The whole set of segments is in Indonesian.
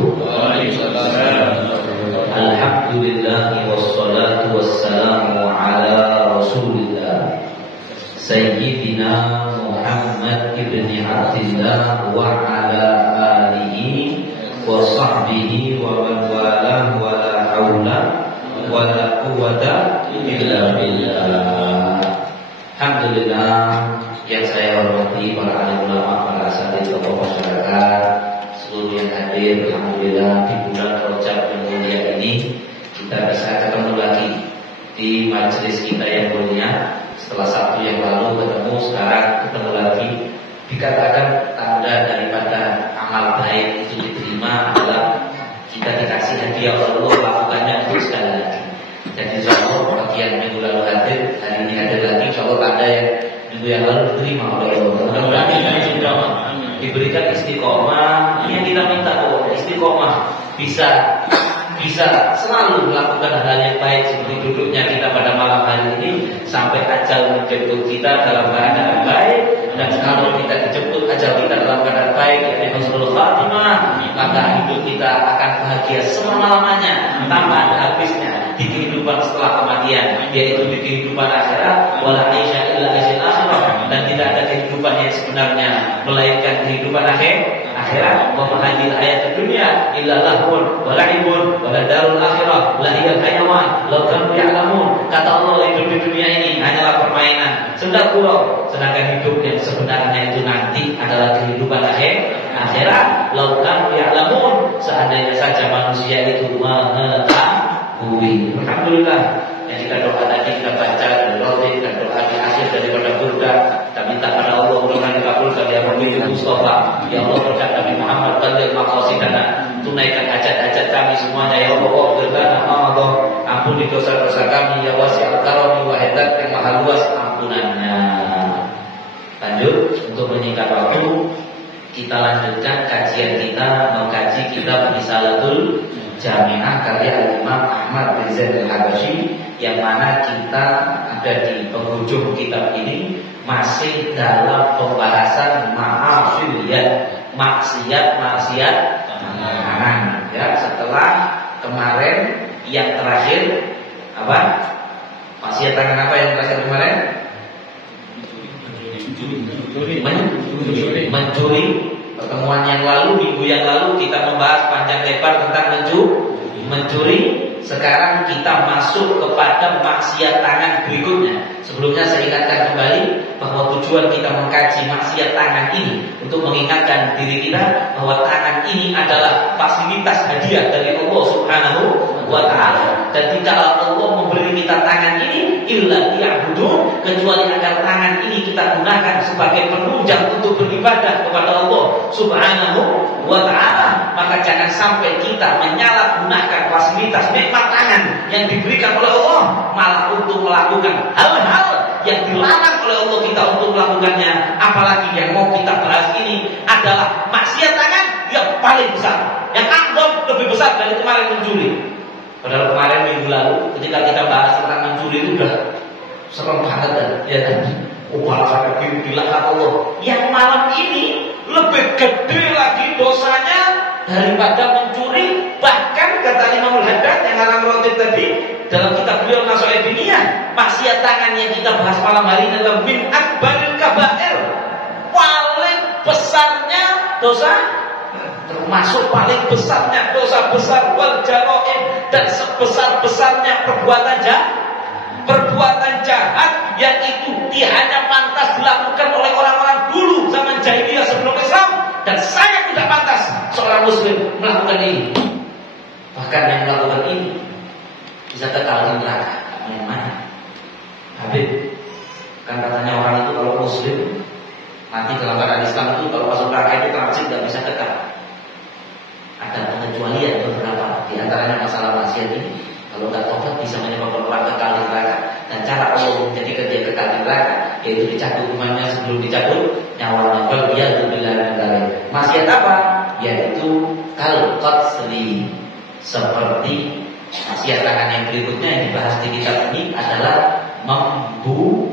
wabarakatuh. Alhamdulillah wassalatu wassalamu ala Rasulillah Sayyidina Muhammad ibn Abdillah wa ala alihi wa sahbihi wa man walah wa la haula wa la quwwata illa billah. Alhamdulillah, yang saya hormati para alim ulama, para asatidz, tokoh masyarakat, seluruh yang hadir. Alhamdulillah di bulan Rajab yang mulia ini kita bisa ketemu lagi di majelis kita yang mulia. Setelah Sabtu yang lalu ketemu, sekarang ketemu lagi. Dikatakan tanda daripada amal baik itu diterima adalah kita dikasih hadiah Allah, lakukannya untuk sekali lagi. Jadi insyaallah bagian minggu lalu hadir, hari ini hadir lagi. Insyaallah tanda yang minggu yang lalu diterima oleh Allah. Mudah-mudahan diberikan istiqomah. Ini yang kita minta, istiqomah, bisa selalu melakukan hal yang baik seperti duduknya kita pada malam hari ini sampai ajal menjemput kita dalam keadaan baik. Dan kalau kita dijemput ajal kita dalam keadaan baik, yaitu husnul khatimah, maka hidup kita akan bahagia selama-lamanya tanpa ada habisnya di kehidupan setelah kematian, yaitu di kehidupan akhirat. Wala aisha illa aishal akhirah, dan tidak ada kehidupan yang sebenarnya melainkan kehidupan akhirat. Wa mahadil ayat dunia illa lahun wa la'ibun wa darul akhirah lahiyal hayawan law kanu ya'lamun. Kata Allah, hidup di dunia ini hanyalah permainan, senda gurau, sedangkan hidup yang sebenarnya itu nanti adalah kehidupan akhirat. Law kanu ya'lamun, seandainya saja manusia itu mengetahui. Alhamdulillah, yang kita doa tadi kita baca dari roti dan doa di akhir daripada surga, kita minta pada Allah mudah-mudahan dikabulkan ya Rabbi Mustafa. Ya Allah, berkat Nabi Muhammad balil maqasidana, tunaikan hajat-hajat kami semuanya ya Allah. Berkata Allah, ampuni dosa-dosa kami ya wasi'al karami wa hidat yang maha luas ampunannya. Lanjut, untuk menyingkat waktu, kita lanjutkan kajian kita, mengkaji kitab Risalatul Jami'ah karya Imam Ahmad bin Zaid al-Habashi, yang mana kita ada di penghujung kitab ini masih dalam pembahasan ma'asiyat, maksiat tangan. Ya, setelah kemarin yang terakhir apa? Maksiat tangan apa yang terakhir kemarin? Mencuri. Pertemuan yang lalu, minggu yang lalu kita membahas panjang lebar tentang mencuri. Sekarang kita masuk kepada maksiat tangan berikutnya. Sebelumnya saya ingatkan kembali bahwa tujuan kita mengkaji maksiat tangan ini untuk mengingatkan diri kita bahwa tangan ini adalah fasilitas hadiah dari Allah Subhanahu wa ta'ala. Dan tidaklah Allah memberi kita tangan ini illa liya'budu, kecuali agar tangan ini kita gunakan sebagai penunjang untuk beribadah kepada Allah Subhanahu wa ta'ala. Maka jangan sampai kita menyalahgunakan fasilitas nikmat tangan yang diberikan oleh Allah malah untuk melakukan hal-hal yang dilarang oleh Allah kita untuk melakukannya. Apalagi yang mau kita bahas ini adalah maksiat tangan yang paling besar, yang akbar, lebih besar dari kemarin mencuri. Padahal kemarin minggu lalu ketika kita bahas tentang mencuri itu udah serem banget kan, ya kan? Bahasa dilaknat Allah. Yang malam ini lebih gede lagi dosanya daripada mencuri. Bahkan kata Imam Al-Haddad yang ngarang roti tadi dalam kitab beliau Naso'id Diniyah, maksiat tangan yang kita bahas malam hari ini adalah min akbaril kabair, paling besarnya dosa, termasuk paling besarnya dosa besar wal jaraim, dan sebesar-besarnya perbuatan jahat yang itu hanya pantas dilakukan oleh orang-orang dulu zaman jahiliyah sebelum Islam, dan sangat tidak pantas seorang muslim melakukan ini. Bahkan yang melakukan ini bisa kekal di neraka. Main-main. Habib, kan katanya orang itu kalau muslim mati dalam keadaan Islam itu kalau masuk neraka itu transit tidak bisa kekal. Ada pengecualian beberapa, di antaranya masalah maksiat ini. Kalau tidak tobat bisa menyebabkan orang kekal di neraka. Dan cara Allah menjadikan dia kekal di neraka yaitu dicabut imannya sebelum dicabut nyawanya. Maksiat apa? Yaitu kal-qatsli, seperti maksiat tangan yang berikutnya yang dibahas di kitab ini adalah membunuh.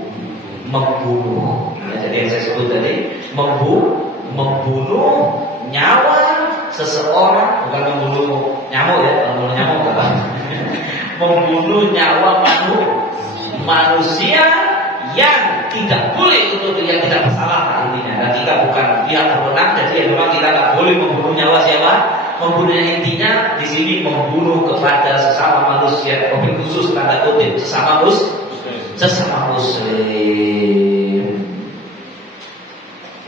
Ya, jadi yang saya sebut tadi membunuh nyawa seseorang, bukan membunuh nyamuk ya, membunuh nyamuk apa? Membunuh nyawa manusia yang tidak boleh untuk yang tidak bersalah intinya. Dan kita bukan pihak berwenang, jadi ya memang kita tidak boleh membunuh nyawa siapa. Membunuhnya intinya di sini membunuh kepada sesama manusia, mobil khusus tanda kutip sesama muslim.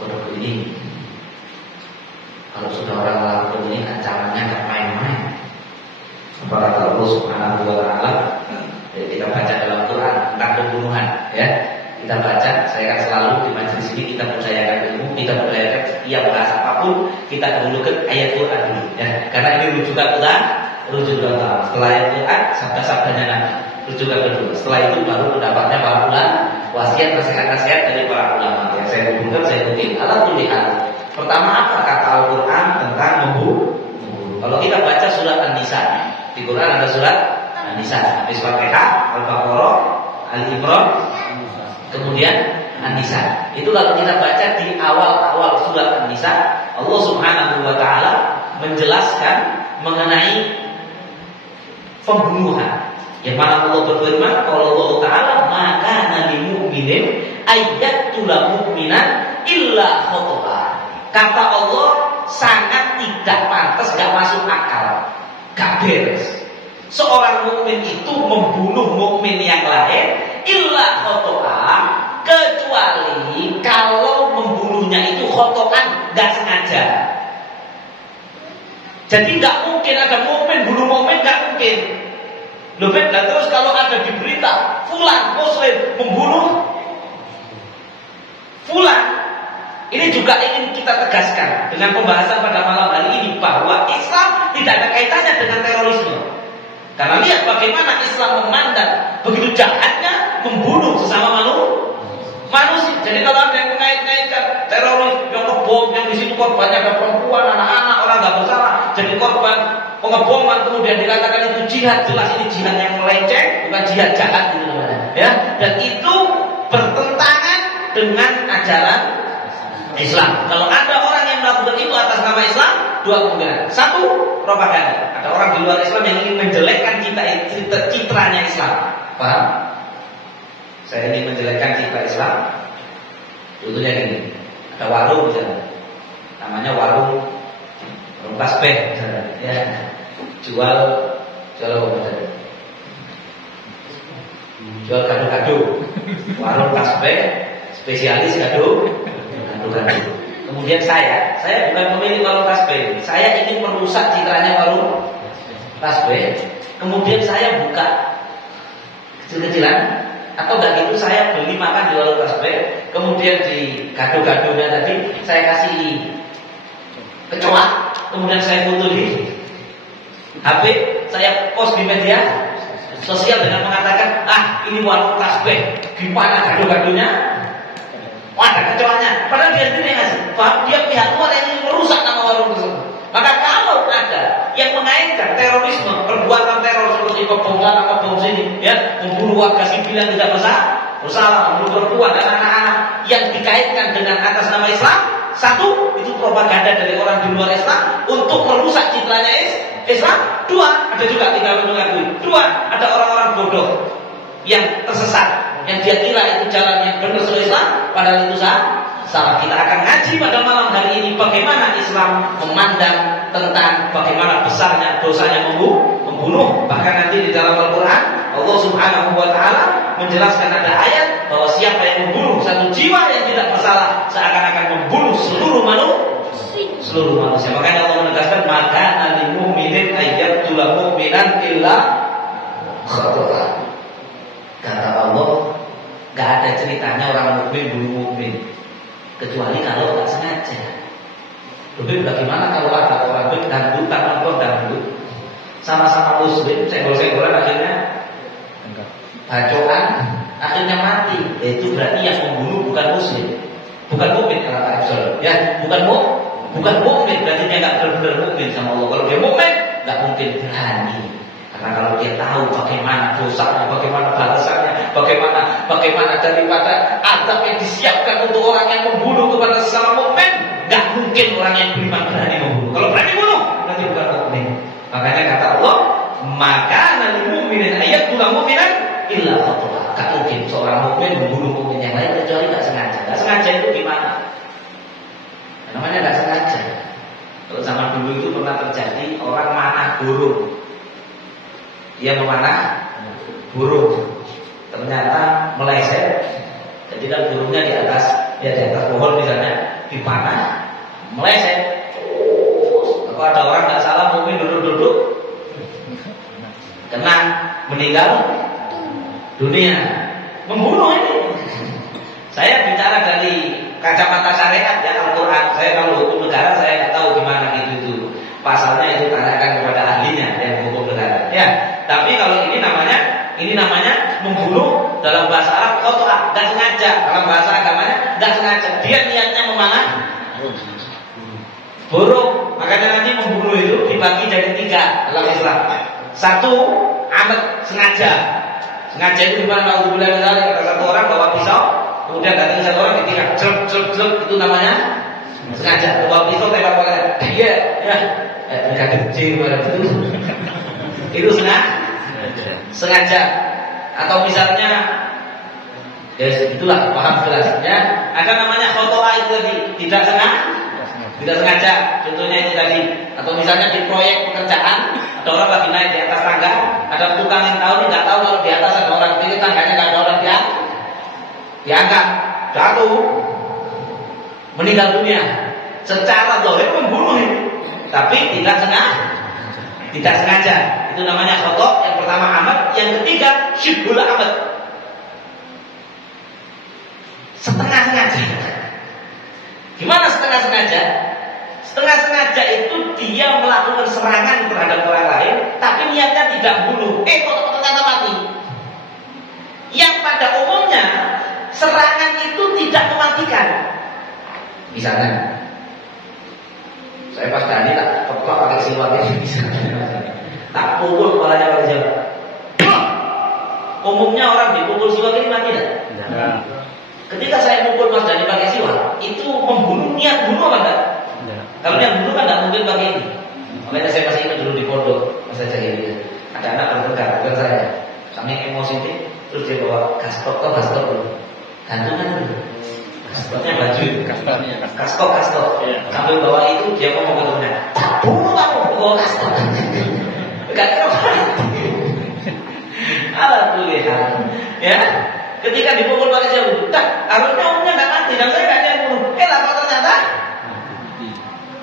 Waduh ini kalau sudah orang lakukan ini ancamannya nggak main-main. Apalagi Allah Subhanahu wa Ta'ala, kita baca dalam Quran tentang pembunuhan, ya. Kita baca, saya kan selalu di majelis ini kita percayakan ilmu, kita percayakan setiap bahasa apapun kita dahulukan ayat Quran dulu, ya. Karena ini rujukan Quran. Setelah ayat Quran, sabda-sabdanya Nabi. Rujukan kedua. Setelah itu baru pendapatnya para ulama, wasiat nasihat-nasihat dari para ulama. Yang saya hubungkan, saya mungkin alhamdulillah. Pertama, apa kata Al-Quran tentang membunuh? Kalau kita baca surat An-Nisa, di Quran ada surat An-Nisa, habis Fatihah, Al-Baqarah, Al-Imran, kemudian An-Nisa. Itu kalau kita baca di awal-awal surat An-Nisa, Allah Subhanahu wa Ta'ala menjelaskan mengenai pembunuhan. Yang mana Allah berfirman, kalau Allah Ta'ala maka nabi mu'minin ayyatula mu'minan illa khoto'a. Kata Allah sangat tidak pantas, gak masuk akal, gak beres. Seorang mukmin itu membunuh mukmin yang lain illa khoto'a, kecuali kalau membunuhnya itu khoto'an, gak sengaja. Jadi gak mungkin ada mukmin bunuh mukmin, gak mungkin. Loh, terus kalau ada di berita fulan muslim membunuh fulan, ini juga ingin kita tegaskan dengan pembahasan pada malam hari ini bahwa Islam tidak ada kaitannya dengan terorisme. Karena lihat bagaimana Islam memandang begitu jahatnya membunuh sesama manusia. Jadi kalau ada yang mengait-ngaitkan teroris yang ngebom, yang di situ korbannya ada perempuan, anak-anak, orang nggak bersalah, jadi korban pengeboman, kemudian dikatakan itu jihad, jelas ini jihad yang melenceng, bukan jihad jahat gitu namanya. Ya, dan itu bertentangan dengan ajaran Islam. Kalau ada orang yang melakukan itu atas nama Islam, dua kemungkinan. Satu, propaganda. Ada orang di luar Islam yang ingin menjelekkan citranya Islam. Paham? Saya ingin menjelekkan citra Islam. Contohnya gini, ada warung misalnya, namanya warung tasbih misalnya, ya. Jual apa misalnya? Jual kado-kado. Warung tasbih, spesialis kado. Kemudian saya bukan pemilik warung tasbih, saya ingin merusak citranya warung tasbih. Kemudian saya buka kecil-kecilan, atau enggak gitu saya beli makan di warung tasbih, kemudian di gado-gadonya tadi saya kasih kecoa, kemudian saya foto di HP, saya post di media sosial dengan mengatakan, ini warung tasbih, gimana gado-gadonya? Wah, ada kecoanya. Padahal dia sendiri ngasih. Paham? Dia pihak luar yang ingin merusak nama warung tersebut. Maka kalau ada yang mengaitkan terorisme, perbuatan teror seperti kebongkaran apa bom sini, ya, membunuh warga sipil yang tidak bersalah, membunuh perempuan dan anak-anak yang dikaitkan dengan atas nama Islam, satu, itu propaganda dari orang di luar Islam untuk merusak citranya Islam. Dua, ada juga tidak mengakui. Dua, ada orang-orang bodoh yang tersesat, yang dia kira itu jalan yang benar sesuai Islam, padahal itu salah. Kita akan ngaji pada malam hari ini bagaimana Islam memandang tentang bagaimana besarnya dosanya membunuh. Bahkan nanti di dalam Al-Quran Allah Subhanahu wa Ta'ala menjelaskan ada ayat bahwa siapa yang membunuh satu jiwa yang tidak bersalah seakan-akan membunuh seluruh manusia. Makanya Allah menegaskan, maka lil mu'minin ayyatula mu'minan illa khata'a. Kata Allah, gak ada ceritanya orang mukmin bunuh mukmin kecuali kalau tak sengaja. Lebih bagaimana kalau ada orang dangdut, dangdut sama-sama muslim, senggol-senggolan akhirnya bacokan, akhirnya mati. Itu berarti yang membunuh bukan muslim, bukan mukmin kata Absol. Ya, bukan mukmin, berarti dia nggak benar-benar mukmin sama Allah. Kalau dia mukmin, nggak mungkin berani. Karena kalau dia tahu bagaimana dosanya, bagaimana balasannya, bagaimana daripada azab yang disiapkan untuk orang yang membunuh kepada sesama mukmin, nggak mungkin orang yang beriman berani membunuh. Kalau berani bunuh, maka nanti mukminin ayat bukan mukminan illa khata'. Tak mungkin seorang mukmin membunuh mukmin yang lain kecuali tak sengaja. Tak sengaja itu gimana? Namanya tak sengaja. Kalau zaman dulu itu pernah terjadi orang manah burung. Dia memanah burung. Ternyata meleset. Jadi kan burungnya di atas pohon misalnya dipanah, meleset. Kalau ada orang nggak salah mungkin duduk-duduk kena meninggal dunia, membunuh ini. Saya bicara dari kacamata syariat ya Al-Quran. Saya kalau hukum negara saya nggak tahu gimana gitu pasalnya itu tanyakan kepada ahlinya yang hukum negara. Ya, tapi kalau ini namanya membunuh dalam bahasa Arab khata', nggak sengaja. Dalam bahasa agamanya nggak sengaja. Dia niatnya memanah burung. Makanya nanti membunuh itu dibagi jadi 3 dalam Islam. 1 amat sengaja. Sengaja itu gimana? Kalau dibilang ada satu orang bawa pisau, kemudian datang satu orang ditinggal, jelek, itu namanya sengaja. Bawa pisau tembak pakai, iya, ya, brigadir J itu sengaja. Atau misalnya, ya itulah paham jelasnya. Ada namanya khata' itu tadi, tidak sengaja. Contohnya itu tadi. Atau misalnya di proyek pekerjaan, ada orang lagi naik di atas tangga, ada tukang yang tahu, nggak tahu kalau di atas ada orang, jadi tangganya nggak ada orang diangkat, jatuh, meninggal dunia. Secara zahir membunuh ini, tapi tidak sengaja. Itu namanya khata'. Yang pertama amat, yang ketiga syibhul amat, setengah sengaja. Gimana setengah sengaja? Setengah sengaja itu dia melakukan serangan terhadap orang lain, tapi niatnya tidak bunuh. Kok ternyata mati. Yang pada umumnya serangan itu tidak mematikan. Misalnya, saya pas tadi tak keplok pakai siwak ini, tak pukul kepalanya pakai siwak. Umumnya orang dipukul siwak ini mati tak? Tidak. Ketika saya pukul Mas Dani pakai siwak, itu membunuh, niat bunuh apa enggak? Kalau yang dulu kan tidak mungkin pakai ini. Makanya saya masih ingat dulu di pondok masa jahiliyah. Ada anak bertengkar dengan saya, kami emosi ini, terus dia bawa kastok dulu, gantungan dulu. Kastoknya baju, kastok. Sambil bawa itu dia ngomong ke temennya, tak bunuh kamu, bawa kastok. Gak kira alhamdulillah. Ya, ketika dipukul pakai siapa? Harusnya umumnya nggak mati, dan saya nggak ada yang bunuh. Lama ternyata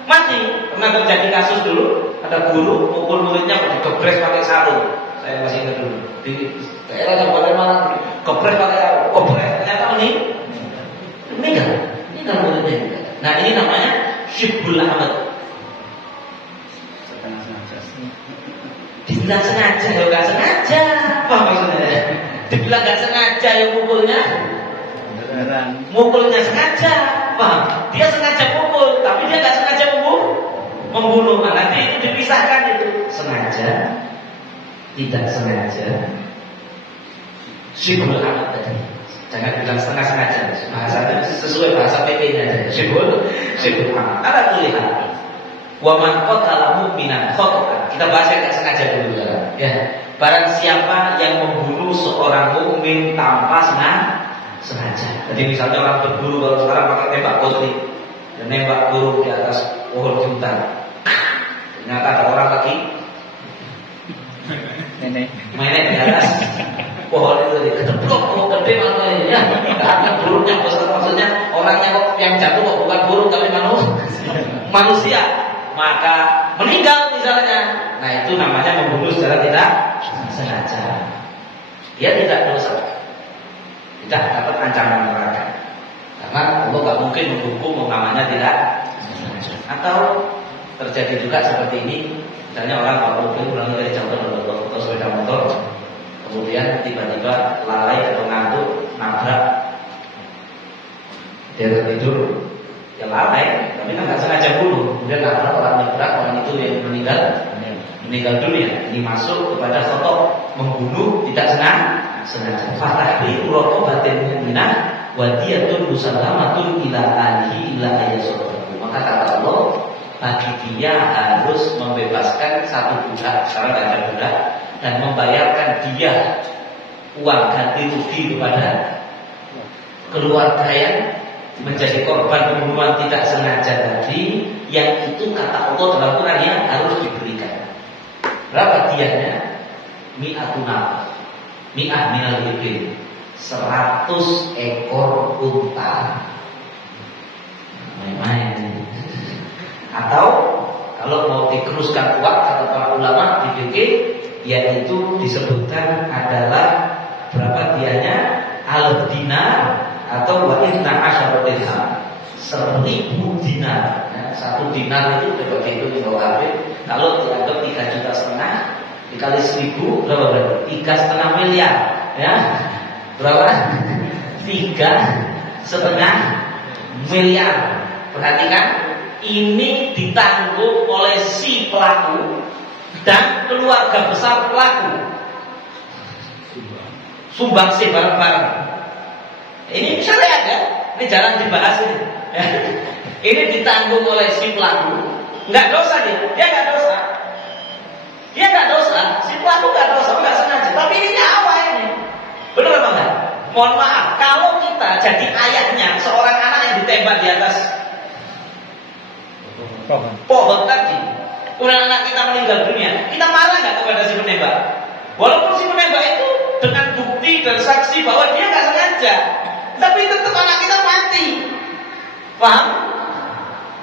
mati. Pernah terjadi kasus dulu, ada guru pukul muridnya digebres pakai sarung. Saya masih ingat dulu. Di daerah Kabupaten Malang, gebres pakai sarung, ternyata meninggal muridnya. Nah, ini namanya syibhul amat. Dibilang sengaja, ya nggak sengaja. Apa maksudnya? Dibilang nggak sengaja, ya mukulnya sengaja. Paham? Dia sengaja pukul, tapi dia nggak sengaja membunuh. Nah, nanti itu dipisahkan itu. Sengaja, tidak sengaja. Syibhul amat tadi. Jangan bilang setengah sengaja. Bahasanya sesuai bahasa PP-nya. Syibhul amat. Ala kulli hal. Wa man qatala mu'minan khata'an. Kita bahas yang tak sengaja dulu ya. Barang siapa yang membunuh seorang mukmin tanpa sengaja. Jadi misalnya orang berburu kalau sekarang pakai tembak kosli dan nembak burung di atas pohon hutan. Ternyata ada orang lagi nenek di atas pohon itu kedeplok pohon gede makanya ya. Karena burungnya maksudnya orangnya kok yang jatuh kok bukan burung tapi manusia. Maka meninggal misalnya. Nah, itu namanya membunuh secara tidak sengaja. Dia tidak dosa, tidak dapat ancaman neraka. Karena Allah gak mungkin menghukum namanya tidak sengaja. Atau terjadi juga seperti ini, misalnya orang bawa mobil pulang dari jauh atau sepeda motor, kemudian tiba-tiba lalai atau ngantuk nabrak, dia tertidur. Ya lalai, tapi kan nggak sengaja bunuh. Kemudian nabrak orang itu yang meninggal dunia. Ini masuk kepada khata' membunuh tidak sengaja. Fatahri urokobatin mu'minah wadiyatun musallamatun ila alihi ila ayasodhu. Maka kata Allah, bagi dia harus membebaskan satu budak, sekarang nggak ada budak, dan membayarkan dia uang ganti rugi kepada keluarga yang menjadi korban pembunuhan tidak sengaja tadi, yang itu kata Allah dalam Quran yang harus diberikan. Berapa dianya? Mi'atuna, mi'ah minal ibil, 100 ekor unta. Main-main. Atau kalau mau dikeruskan kuat kata para ulama di fikih, yaitu disebutkan adalah berapa dianya? Al-dinar atau wa inna asyara dirham, 1000 dinar. Nah, 1 dinar itu berapa itu di bawah habis. Kalau dianggap 3,5 juta dikali 1000 berapa? 3,5 miliar. Ya, berapa? 3,5 miliar. Perhatikan, ini ditanggung oleh si pelaku dan keluarga besar pelaku. Sumbangsi bareng-bareng. Ini syariat ya, ini jarang dibahas ini. Ini ditanggung oleh si pelaku, nggak dosa dia nggak dosa, si pelaku nggak dosa, nggak sengaja. Tapi ini nyawa ini, benar apa enggak? Mohon maaf, kalau kita jadi ayahnya seorang anak yang ditembak di atas pohon tadi, kemudian anak kita meninggal dunia, kita marah nggak kepada si penembak? Walaupun si penembak itu dengan bukti dan saksi bahwa dia nggak sengaja, tapi tetap anak kita mati. Paham?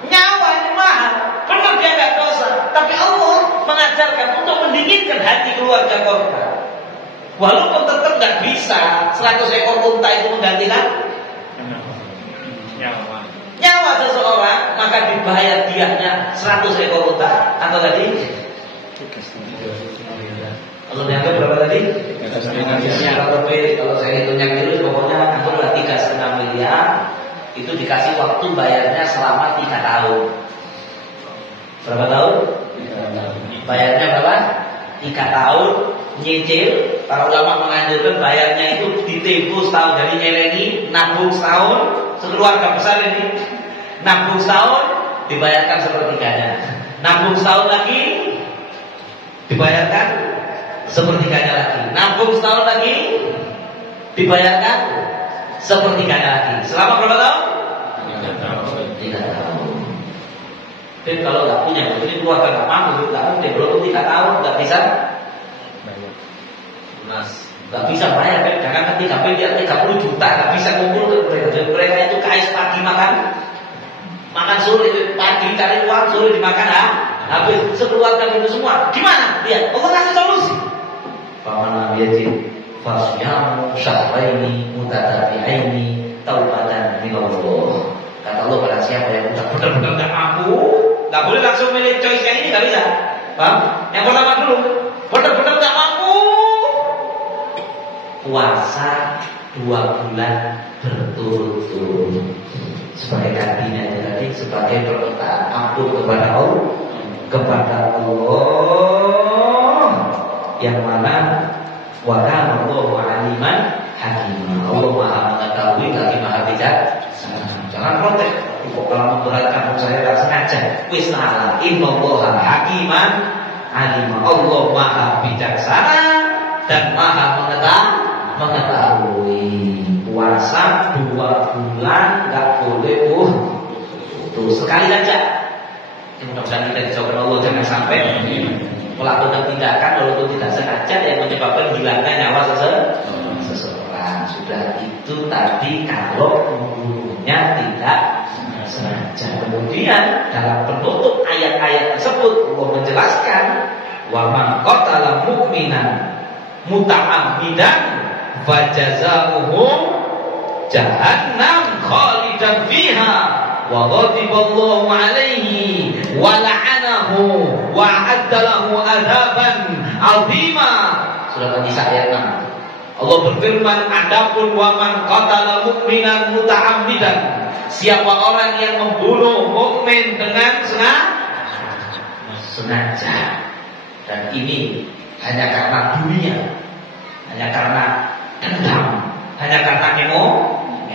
Nyawa ini mahal. Benar dia nggak dosa, tapi Allah mengajarkan untuk mendinginkan hati keluarga korban. Walaupun tetap nggak bisa 100 ekor unta itu menggantikan nyawa seseorang, maka dibayar diahnya 100 ekor unta. Atau tadi? Kalau dianggap berapa tadi? Kalau saya hitungnya dulu, pokoknya anggaplah 3,5 miliar. Itu dikasih waktu bayarnya selama 3 tahun. Berapa tahun? Bayarnya berapa? 3 tahun. Nyicil. Para ulama menganjurkan bayarnya itu ditempuh setahun. Jadi nyelengi, nabung setahun. Sekeluarga besar ini nabung setahun, dibayarkan sepertiganya. Nabung setahun lagi, dibayarkan sepertiganya lagi. Nabung setahun lagi, dibayarkan sepertiganya lagi. Selama berapa tahun? 3 tahun. Dan kalau nggak punya, ini keluarga nggak mampu, nggak mungkin. Belum 3 tahun nggak bisa, nggak bisa bayar. Jangan kan 30 juta nggak bisa kumpul. Mereka itu kais pagi makan sore, pagi cari uang, sore dimakan habis sekeluarga itu semua. Gimana? Lihat, Allah kasih solusi. Faman yajid fasyamu syahraini mutatabi'aini taubatan minallah. Kata Allah, pada siapa yang benar-benar nggak mampu, nggak boleh langsung milih choice yang ini, nggak bisa. Paham? Yang pertama dulu, benar-benar nggak mampu, puasa 2 bulan berturut-turut sebagai gantinya tadi, sebagai permintaan ampun kepada Allah yang mana wa kana Allahu aliman hakim. Allah Maha mengetahui lagi Maha bijaksana. Jangan protes. Kalau memberatkan saya tak sengaja. Wis salah. Innallaha hakiman alim. Allah Maha bijaksana dan Maha mengetahui. Puasa 2 bulan nggak boleh putus. Sekali saja. Mudah-mudahan kita dijauhkan Allah, jangan sampai melakukan tindakan walaupun tidak sengaja yang menyebabkan hilangnya nyawa seseorang. Sudah itu tadi kalau membunuhnya tidak sengaja. Kemudian dalam penutup ayat-ayat tersebut Allah menjelaskan, wa man qatala mu'minan muta'ammidan fajazaohu jahannam khalidan fiha wa ghadiballahu alaihi wa la'anahu wa a'adda lahu adzaban 'azima. Surah An-Nisa ayat 6. Allah berfirman, adapun wa man qatala mu'minan muta'ammidan, siapa orang yang membunuh mukmin dengan sengaja, dan ini hanya karena dunia, hanya karena dendam, hanya karena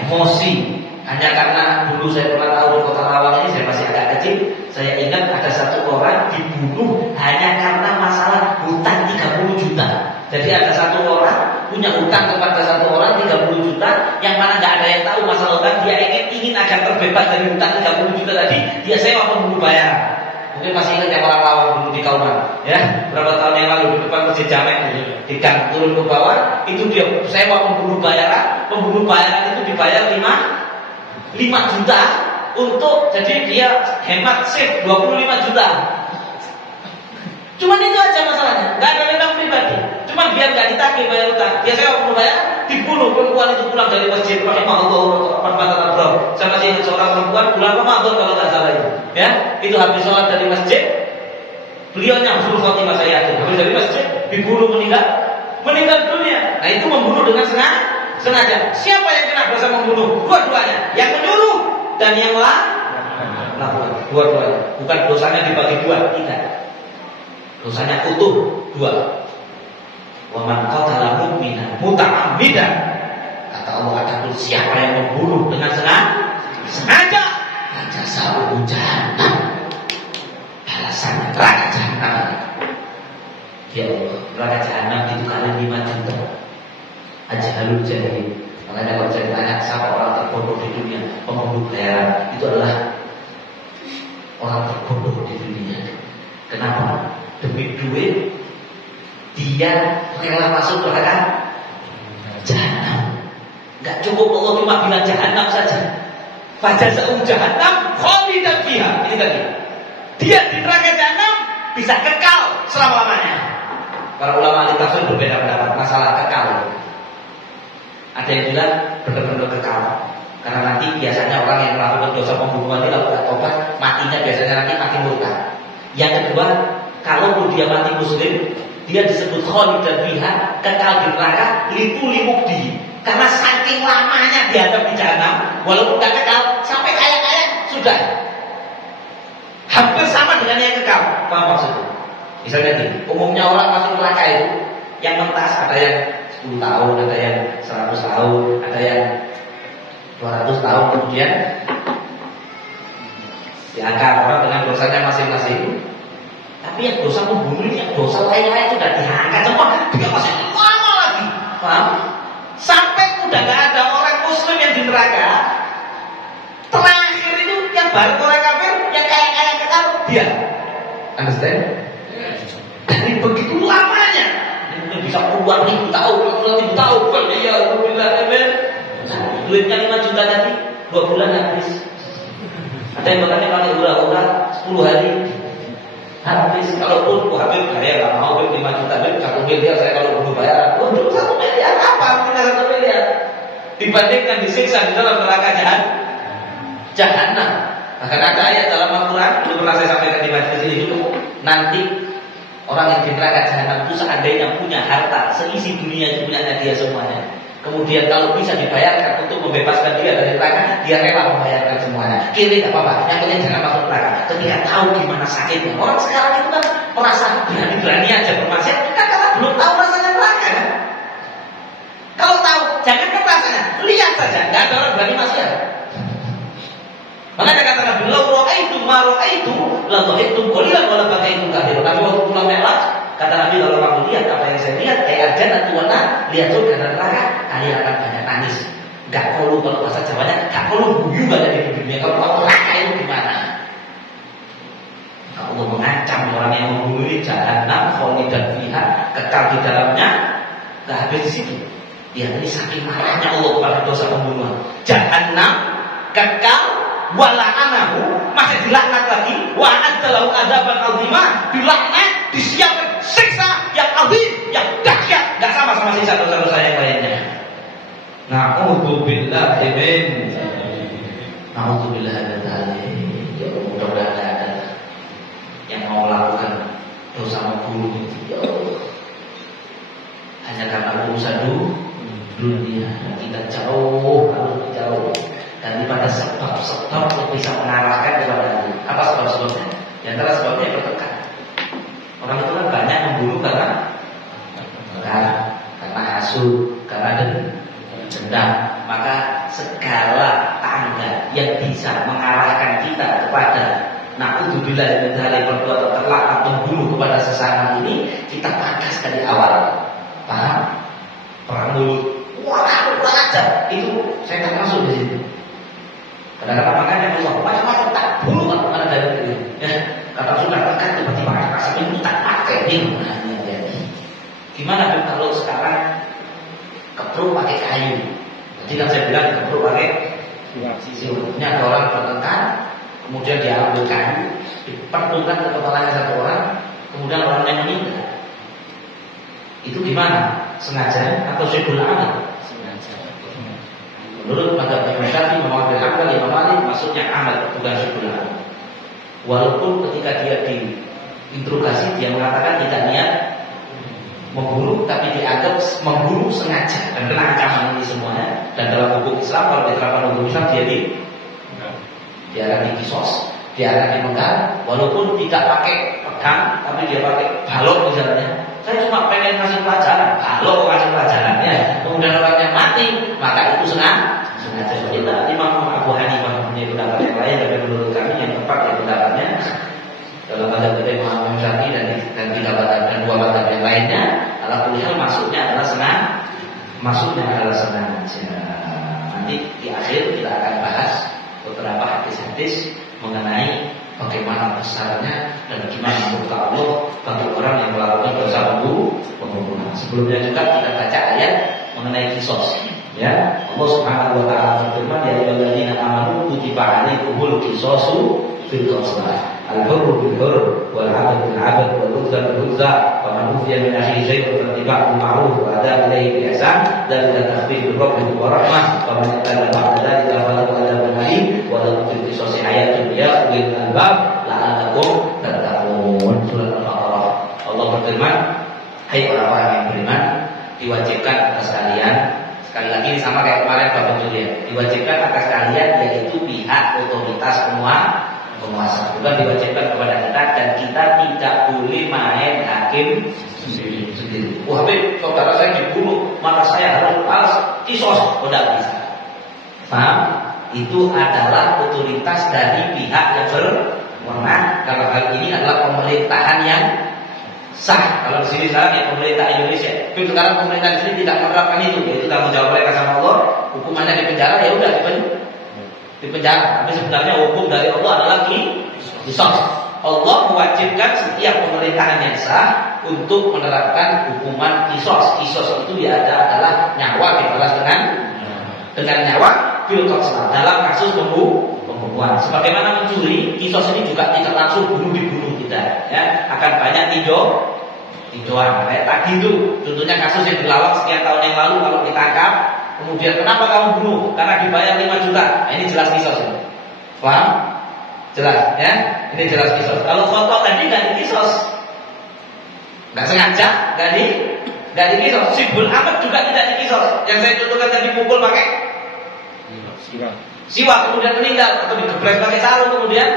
emosi, hanya karena dulu saya pernah tahu di Kota Lawang ini, saya masih agak kecil, saya ingat ada satu orang dibunuh hanya karena hutang kepada satu orang 30 juta, yang mana nggak ada yang tahu masalah hutang, dia ingin agar terbebas dari hutang 30 juta tadi, dia sewa pembunuh bayaran. Mungkin masih ingat yang orang Lawang dulu di Kauman, ya, berapa tahun yang lalu di depan Masjid Jamek di gang turun ke bawah, itu dia sewa pembunuh bayaran itu dibayar 5 juta untuk, jadi dia hemat save 25 juta. Cuman itu aja masalahnya, nggak ada dendam pribadi. Cuman biar nggak ditagih bayar utang, dia sewa pembunuh bayaran, dibunuh. Perempuan itu pulang dari masjid, rahimahullah, sama si seorang perempuan pulang Ramadan kalau nggak salah itu, ya, itu habis sholat dari masjid, beliau nyamsul Fatimah saya yakin, habis dari masjid dibunuh, meninggal dunia. Nah itu membunuh dengan sengaja. Siapa yang kena dosa membunuh? Dua-duanya, yang menyuruh dan yang lakukan. Dua-duanya, bukan dosanya dibagi dua, tidak. Dosanya utuh dua. Wa man qatala mu'minan muta'ammidan, kata Allah, adapun siapa yang membunuh dengan sengaja, fajaza'uhu jahannam, balasannya neraka jahanam. Ya Allah, neraka jahanam itu kali 5 juta. Ajhalul jahil. Makanya kalau saya ditanya siapa orang terbodoh di dunia, pembunuh bayaran itu adalah orang terbodoh di dunia. Kenapa? Demi duit dia rela masuk neraka jahanam. Gak cukup Allah cuma bilang jahanam saja. Fajaza'u jahannam khalidan fiha. Ini tadi. Dia di neraka jahanam bisa kekal selama-lamanya. Para ulama ahli tafsir berbeda pendapat masalah kekal. Ada yang bilang benar-benar kekal, karena nanti biasanya orang yang melakukan dosa pembunuhan ini kalau tidak tobat, matinya biasanya nanti mati murtad. Yang kedua, kalau dia mati muslim, dia disebut khalidan fiha, kekal di neraka, limukdi. Karena saking lamanya diadab di jahanam, walaupun tidak kekal, sampai kaya-kaya sudah hampir sama dengan yang kekal. Paham maksudnya? Misalnya nih, umumnya orang masuk neraka itu yang mentas, ada yang 10 tahun, ada yang 100 tahun, ada yang 200 tahun, kemudian diangkat orang dengan dosanya masing-masing. Tapi yang dosa membunuh, yang dosa lain-lain sudah diangkat semua, dia masih lama lagi. Paham? Sampai udah gak ada orang muslim yang di neraka. Terakhir itu yang baru orang kafir, yang kaya-kaya kekal, dia. Understand? Dari begitu lamanya, mungkin bisa puluhan ribu tahun, ya alhamdulillah, amin. Duitnya 5 juta tadi 2 bulan habis. Ada yang bahkan pakai ulah-ulah 10 hari habis. Kalaupun habis saya nggak mau 5 juta, 1 miliar saya kalau belum bayar. Untuk 1 miliar apa? Punya 1 miliar dibandingkan disiksa di dalam neraka jahanam. Bahkan ada ayat dalam Al-Quran, itu pernah saya sampaikan di majelis ini dulu. Nanti orang yang di neraka jahanam itu seandainya punya harta seisi dunia itu punyanya dia semuanya. Kemudian kalau bisa dibayarkan untuk membebaskan dia dari neraka, dia rela membayarkan semuanya. Kiri tidak apa-apa, yang penting jangan masuk neraka. Ketika tahu gimana sakitnya, orang sekarang itu kan merasa berani-berani aja bermaksiat, kan karena belum tahu rasanya neraka kan. Kalau tahu, jangan kan rasanya, lihat saja, nggak ada orang berani maksiat. Makanya kata Nabi, "Lau ra'aitu ma ra'aitu, la dhahiktum qalilan wa la bakaitum katsiran." Nabi waktu pulang Mi'raj, kata Nabi, kalau kamu lihat apa yang saya lihat, kayak jannah tuwana, lihat surga dan neraka, kalian akan banyak nangis. Enggak perlu, kalau bahasa Jawanya, enggak perlu guyu banyak di dunia. Kalau tahu neraka itu gimana? Allah mengancam orang yang membunuh ini jahanam khalidan fiha, kekal di dalamnya, enggak habis di situ. Ya ini saking marahnya Allah kepada dosa pembunuhan. Jahanam kekal, wala'anahu, masih dilaknat lagi, wa'addalahu adzaban azima, dilaknat, disiapkan siksa yang azim, yang dahsyat, enggak sama siksa dosa-dosa yang lainnya. Na'udzubillahi min ya Allah, mudah-mudahan ada yang mau melakukan dosa membunuh itu, ya Allah, hanya karena urusan dunia. Kita jauh daripada sebab-sebab yang bisa mengarahkan kepada itu. Apa sebab-sebabnya? Di antara sebabnya bertengkar. Orang itu kan banyak membunuh karena hasud, karena dendam. Maka segala tangga yang bisa mengarahkan kita kepada na'udzubillah min dzalik, perbuatan terlaknat membunuh kepada sesama ini, kita pangkas dari awal. Paham? Perang mulut Saya tak masuk di situ. Kadang-kadang makanya Allah macam-macam tak dulu kalau ada dari itu. Ya, kata sudah tekan tiba-tiba rasa itu tak pakai ini. Gimana kalau sekarang kepruk pakai kayu? Jadi kan saya bilang kepruk pakai siwaknya ada orang bertengkar, kemudian dia ambil kayu, diperlukan ke kepalanya satu orang, kemudian orangnya meninggal. Itu gimana? Sengaja atau syibul amal? Menurut mazhab Imam Syafi'i, Imam Ahmad, Imam Malik, maksudnya amal bukan syibul amal. Walaupun ketika dia diinterogasi dia mengatakan tidak niat membunuh, tapi dianggap membunuh sengaja dan kena ancaman ini semuanya. Dan dalam hukum Islam, kalau diterapkan hukum Islam, dia akan dikisos, dia akan dimenggal, walaupun tidak pakai pedang, tapi dia pakai balok misalnya. Saya cuma pengen ngasih pelajaran, balok ngasih pelajarannya, kemudian orangnya mati, maka itu sengaja. Kita Imam Abu Hanifah punya pendapat yang lain, tapi menurut kami yang tepat ya pendapatnya dalam mazhab Imam Syafi'i dan dan dua mazhab yang lainnya, ala kulli hal maksudnya adalah sengaja. Nanti di akhir kita akan bahas beberapa hadis-hadis mengenai bagaimana besarnya dan gimana murka Allah bagi orang yang melakukan dosa pembunuhan. Sebelumnya juga kita baca ayat mengenai kisos. Ya, Allah Subhanahu wa taala berfirman, ya ayyuhalladzina amanu kutiba alaikumul qisasu fil qisas. Al-hurru bil-hurr wal 'abdu bil-'abd wal unsa bil-unsa wa man ufiya min akhihi shay'un fattiba'un ma'ruf wa ada ilayhi bi ihsan dzalika takhfifur rabbikum wa rahmah wa man yattaqi ba'da dzalika falahu adzabun alim wa lahu fil qisasi hayatun ya ulil albab la'allakum tattaqun. Surah Al-Baqarah. Allah berfirman, hai orang-orang yang beriman, diwajibkan atas kalian, sekali lagi sama kayak kemarin Bapak Julia, diwajibkan atas kalian yaitu pihak otoritas penguasa, bukan diwajibkan kepada kita, dan kita tidak boleh main hakim sendiri. Wah, Habib, saudara saya dibunuh, maka saya harus kisos, tidak bisa. Paham? Itu adalah otoritas dari pihak yang berwenang. Dalam hal ini adalah pemerintahan yang sah. Kalau di sini sekarang ya pemerintah Indonesia. Tapi sekarang pemerintah di sini tidak menerapkan itu, yaitu tanggung jawab mereka sama Allah. Hukumannya di penjara, ya udah di penjara. Tapi sebenarnya hukum dari Allah adalah kisos. Allah mewajibkan setiap pemerintahan yang sah untuk menerapkan hukuman kisos. Kisos itu ya adalah nyawa dibalas dengan nyawa bil qisas dalam kasus pembunuhan. Sebagaimana mencuri, kisos ini juga tidak langsung dibunuh kita, ya. Akan banyak tinjauan. Kayak tadi itu, contohnya kasus yang dilawak sekian tahun yang lalu, kalau ditangkap, kemudian kenapa kamu bunuh? Karena dibayar 5 juta. Nah, ini jelas kisos ini. Paham? Jelas, ya? Ini jelas kisos. Kalau foto tadi nggak dikisos, nggak sengaja, nggak dikisos. Sibul amat juga tidak dikisos. Yang saya contohkan tadi pukul pakai siwak kemudian meninggal, atau digeprek pakai sarung kemudian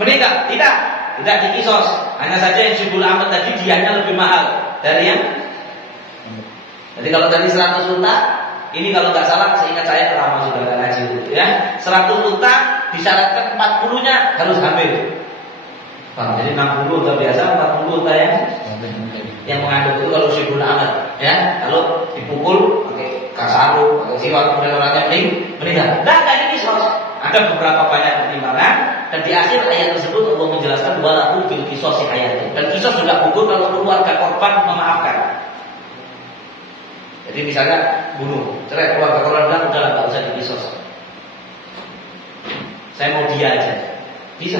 meninggal, tidak dikisos. Hanya saja yang sibul amat tadi dianya lebih mahal dari yang. Jadi kalau tadi 100 unta, ini kalau nggak salah, seingat saya lama sudah nggak ngaji, ya. 100 unta disyaratkan 40-nya harus hamil. Jadi 60 unta biasa, 40 unta yang mengandung itu kalau sibul amat, ya. Kalau dipukul pakai sarung, pakai siwak, kemudian orangnya meninggal. Nggak dikisos. Ada beberapa banyak pertimbangan, dan di akhir ayat tersebut Allah menjelaskan walahu bil qisasi hayatun. Dan kisos juga gugur kalau keluarga korban memaafkan. Jadi misalnya bunuh, cerai, keluarga korban bilang udahlah nggak usah dikisos, saya mau dia aja, bisa.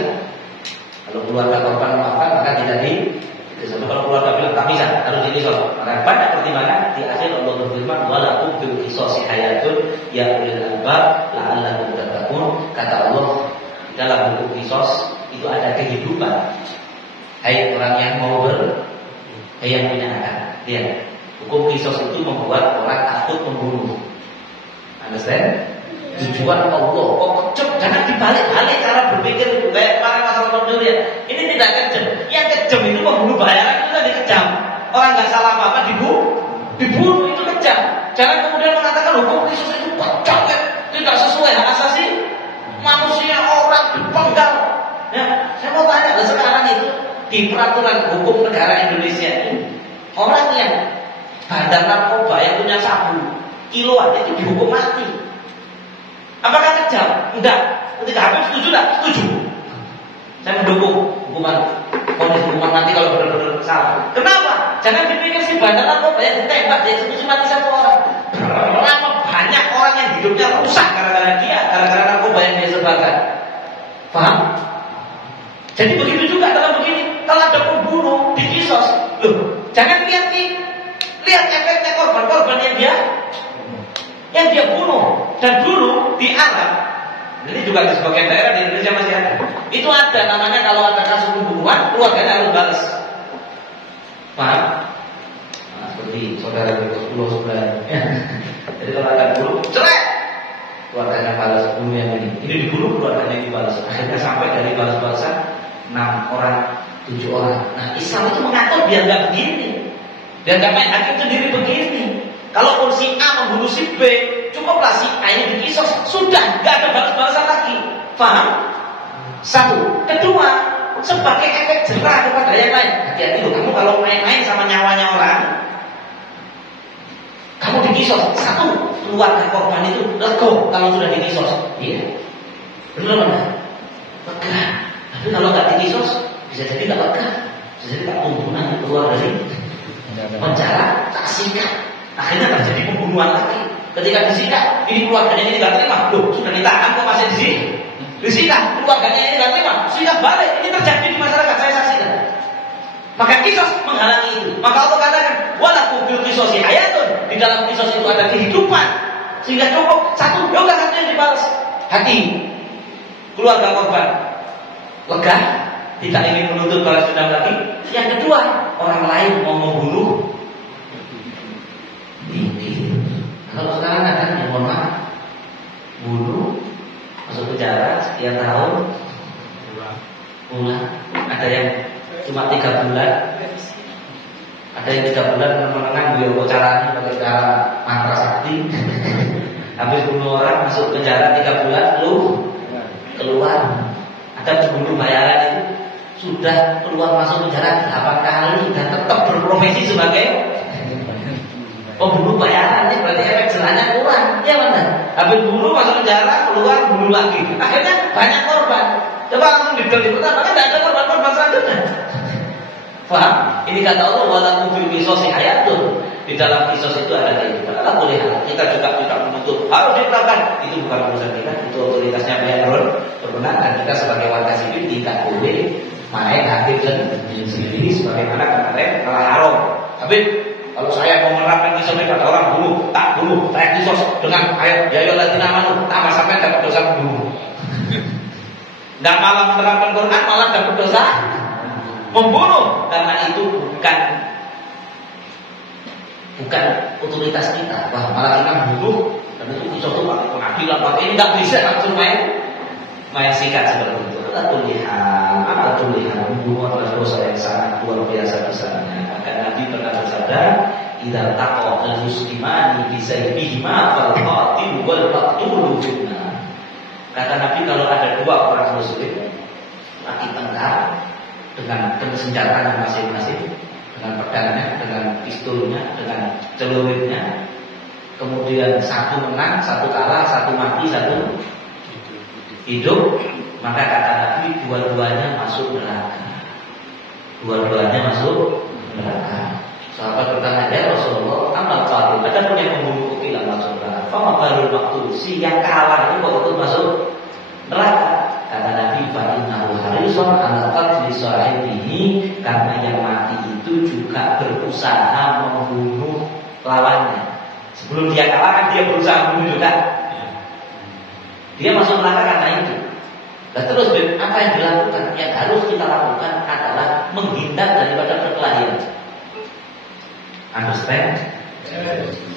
Kalau keluarga korban memaafkan maka tidak dikisos. Kalau keluarga bilang tak bisa, harus dikisos. Maka banyak pertimbangan. Di akhir Allah berfirman walahu bil qisasi hayatun ya ulil albab la'allakum tattaqun. Kata Allah, dalam hukum kisos itu ada kehidupan. Hai orang yang mau yang punya anak, lihat. Hukum kisos itu membuat orang takut membunuh. Understand? Tujuan Allah. Kok kejam? Jangan dibalik-balik cara berpikir itu. Kayak para masalah pencurian. Ini tidak kejam. Yang kejam itu membunuh bayaran itu tadi kejam. Orang nggak salah apa-apa dibunuh itu kejam. Jangan kemudian mengatakan hukum kisos itu kejam, tidak sesuai hak asasi manusia, orang dipenggal. Ya, saya mau tanya, sekarang itu di peraturan hukum negara Indonesia ini, orang yang bandar narkoba yang punya sabu kiloan itu dihukum mati. jam. Enggak. Ketika Habib setuju enggak? Setuju. Saya mendukung hukuman mati kalau benar-benar salah. Kenapa? Jangan dipikir si bandar narkoba yang ditembak dia eksekusi mati satu orang. Berapa banyak orang yang hidupnya rusak gara-gara dia, gara-gara narkoba yang dia sebarkan. Paham? Jadi begitu juga dalam begini, kalau ada pembunuh di kisos, loh, jangan lihat efeknya korban yang dia bunuh. Dan dulu di Arab, ini juga di sebagian daerah di Indonesia masih ada. Itu ada namanya kalau ada kasus pembunuhan, keluarganya harus balas. Paham? Nah, seperti saudara Pulau sebelah. Jadi kalau ada bunuh, cerai, keluarganya balas bunuh yang ini. Ini dibunuh, keluarganya dibalas. Akhirnya sampai dari balas-balasan 6 orang, 7 orang. Nah, Islam itu mengatur biar nggak begini, biar nggak main hakim sendiri begini. Kalau si A membunuh si B, cukuplah si A ini dikisos, sudah nggak ada balas-balasan lagi. Paham? Satu. Kedua, sebagai efek jerah kepada yang lain. Hati-hati loh, kamu kalau main-main sama nyawanya orang, kamu dikisos. Satu, keluarga korban itu lego kalau sudah dikisos. Iya, benar. Lega. Tapi kalau nggak dikisos, bisa jadi nggak lega, bisa jadi tak pembunuhan keluar dari penjara, tak sikat. Akhirnya terjadi pembunuhan lagi. Ketika disikat, ini keluarganya ini nggak terima. Loh, sudah ditahan kok masih di sini? Disikat, keluarganya ini nggak terima. Sikat balik. Ini terjadi di masyarakat, saya saksikan. Maka kisos menghalangi itu. Maka Allah katakan, walakum fil qisasi hayatun. Di dalam kisos itu ada kehidupan. Sehingga cukup satu, ya udah satu yang dibalas. Hati keluarga korban lega, tidak ingin menuntut balas dendam lagi. Yang kedua, orang lain mau membunuh. Kalau sekarang ada yang mohon maaf, bunuh, masuk penjara sekian tahun, pulang. Ada yang cuma 3 bulan, ada yang 3 bulan menenang biar bocarannya pakai cara mantra sakti. Habis bunuh orang masuk penjara 3 bulan, lu keluar. Ada pembunuh bayaran itu sudah keluar masuk penjara 8 kali dan tetap berprofesi sebagai pembunuh bayaran. Ini berarti efek jerahnya kurang. Ya benar. Habis bunuh masuk penjara, keluar bunuh lagi. Akhirnya banyak korban. Coba langsung didel di pertama, kan tidak ada korban-korban selanjutnya. Paham? Ini kata Allah, walakum fil qisasi hayatun. Di dalam kisos itu ada kehidupan. Allah boleh. Kita juga tidak menuntut harus diterapkan. Itu bukan urusan kita. Itu otoritasnya pihak berwenang. Dan kita sebagai warga sipil tidak boleh main hakim sendiri sebagaimana kemarin telah haram. Habis kalau saya mau menerapkan kisos pada orang bunuh, tak bunuh, saya kisos dengan ayat ya ayyuhalladzina amanu, tak sampai dapat dosa bunuh. Nggak malah menerapkan Quran, malah dapat dosa membunuh. Karena itu bukan otoritas kita. Wah, malah kita bunuh dan itu kisos itu pakai pengadilan, pakai ini nggak bisa langsung main sikat seperti itu. Atau lihat membunuh adalah dosa yang sangat luar biasa besarnya. Maka Nabi pernah bersabda, "Idza taqa al-muslimani bi sayfihima fal qatil wal maqtul finnar." Kata Nabi, kalau ada 2 orang muslim lagi tengkar dengan senjatanya masing-masing, dengan pedangnya, dengan pistolnya, dengan celuritnya, kemudian satu menang, satu kalah, satu mati, satu hidup, maka kata Nabi dua-duanya masuk neraka. Dua-duanya masuk neraka. Sahabat bertanya, ya Rasulullah, amal qatil, ada pun yang membunuh kutilah masuk neraka. Fama balul maqtul, si yang kalah itu kok masuk neraka. Kata Nabi, fa innahu harisun ala qatli sahibihi, karena yang mati itu juga berusaha membunuh lawannya. Sebelum dia kalah kan dia berusaha membunuh juga. Dia masuk neraka karena itu. Dan terus apa yang dilakukan? Yang harus kita lakukan adalah menghindar daripada perkelahian. Understand?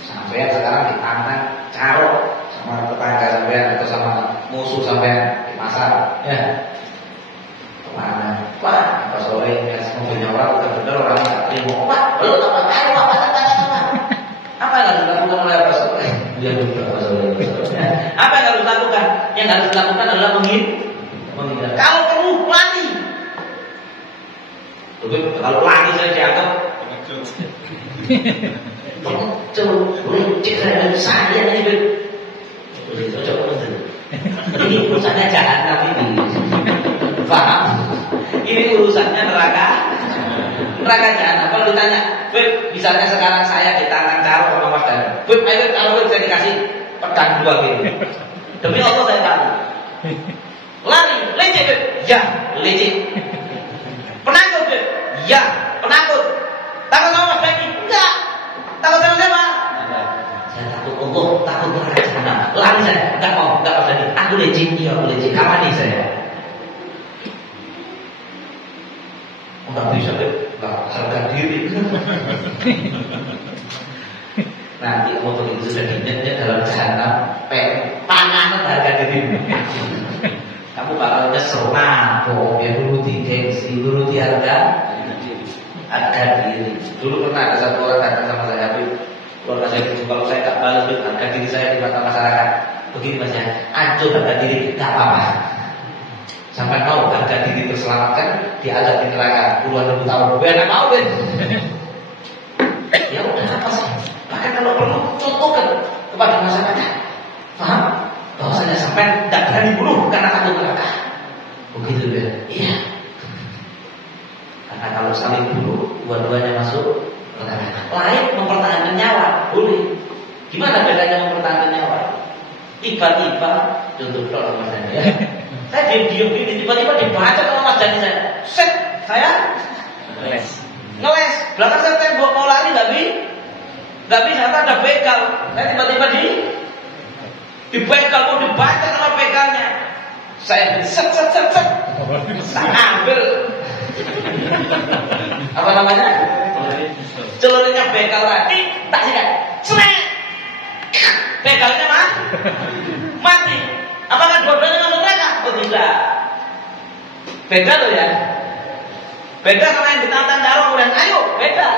Sampai sekarang ditantang carok sama tetangga sampean atau sama musuh sampean di pasar. Ya. Kemana? Pak, apa sore mobilnya orang benar-benar orang nggak terima. Pak, belum apa tanya. Apa yang harus dilakukan oleh apa sore? Dia juga apa sore. Apa yang harus dilakukan? Yang harus dilakukan adalah menghindar. Kalau perlu lari. Kalau lari saya dianggap pengecut, licik saya ini. Coba Ini urusannya jahanam ini. Paham? Ini urusannya neraka jahanam. Kalau ditanya, Beb, misalnya sekarang saya ditantang Caro sama Mas Dani. Beb, ayo kalau saya dikasih pedang 2 gitu. Demi Allah saya lari. Lari, lecet Beb. Ya, lecet. Penakut Beb. Ya, penakut. Takut sama Mas Dani? Enggak. Takut sama siapa? Saya takut Allah, takut neraka jahanam. Lari saya, enggak mau, enggak Mas Dani. Aku lecet, iya aku lecet. Kapan nih saya? Enggak bisa deh, enggak harga diri. Nanti motor itu sudah dinyetnya dalam jahanam, panganan harga diri. Kamu bakal nyesel nabo, ya nuruti gengsi, nuruti harga diri. Dulu pernah ada satu orang datang sama saya, keluarga saya itu kalau saya tak balas harga diri saya di mata masyarakat. Begini mas ya, ancur harga diri, tak apa-apa. Sampai mau harga diri terselamatkan diazab di neraka puluhan ribu tahun. Biar mau Ben. Ya udah apa sih? Bahkan kalau perlu contohkan kepada masyarakat. Paham? Bahwasanya sampai tidak berani bunuh karena takut neraka. Begitu Ben. Iya. Karena kalau saling bunuh, dua-duanya masuk neraka. Lain mempertahankan nyawa, boleh. Gimana bedanya mempertahankan nyawa? Tiba-tiba contoh kalau Mas Dani ya. Saya diam-diam gini, tiba-tiba dibaca sama Mas Dani saya. Set, saya ngeles. Belakang saya tembok mau lari nggak bisa, ada begal. Saya tiba-tiba dibegal, mau dibaca sama begalnya. Saya set. Saya ambil apa namanya? Celurunya begal tadi, tak sikat. Seret. Begalnya mati. Apakah dua-duanya masuk neraka? Oh tidak. Beda loh ya. Beda sama yang ditantang Caro kemudian ayo, beda.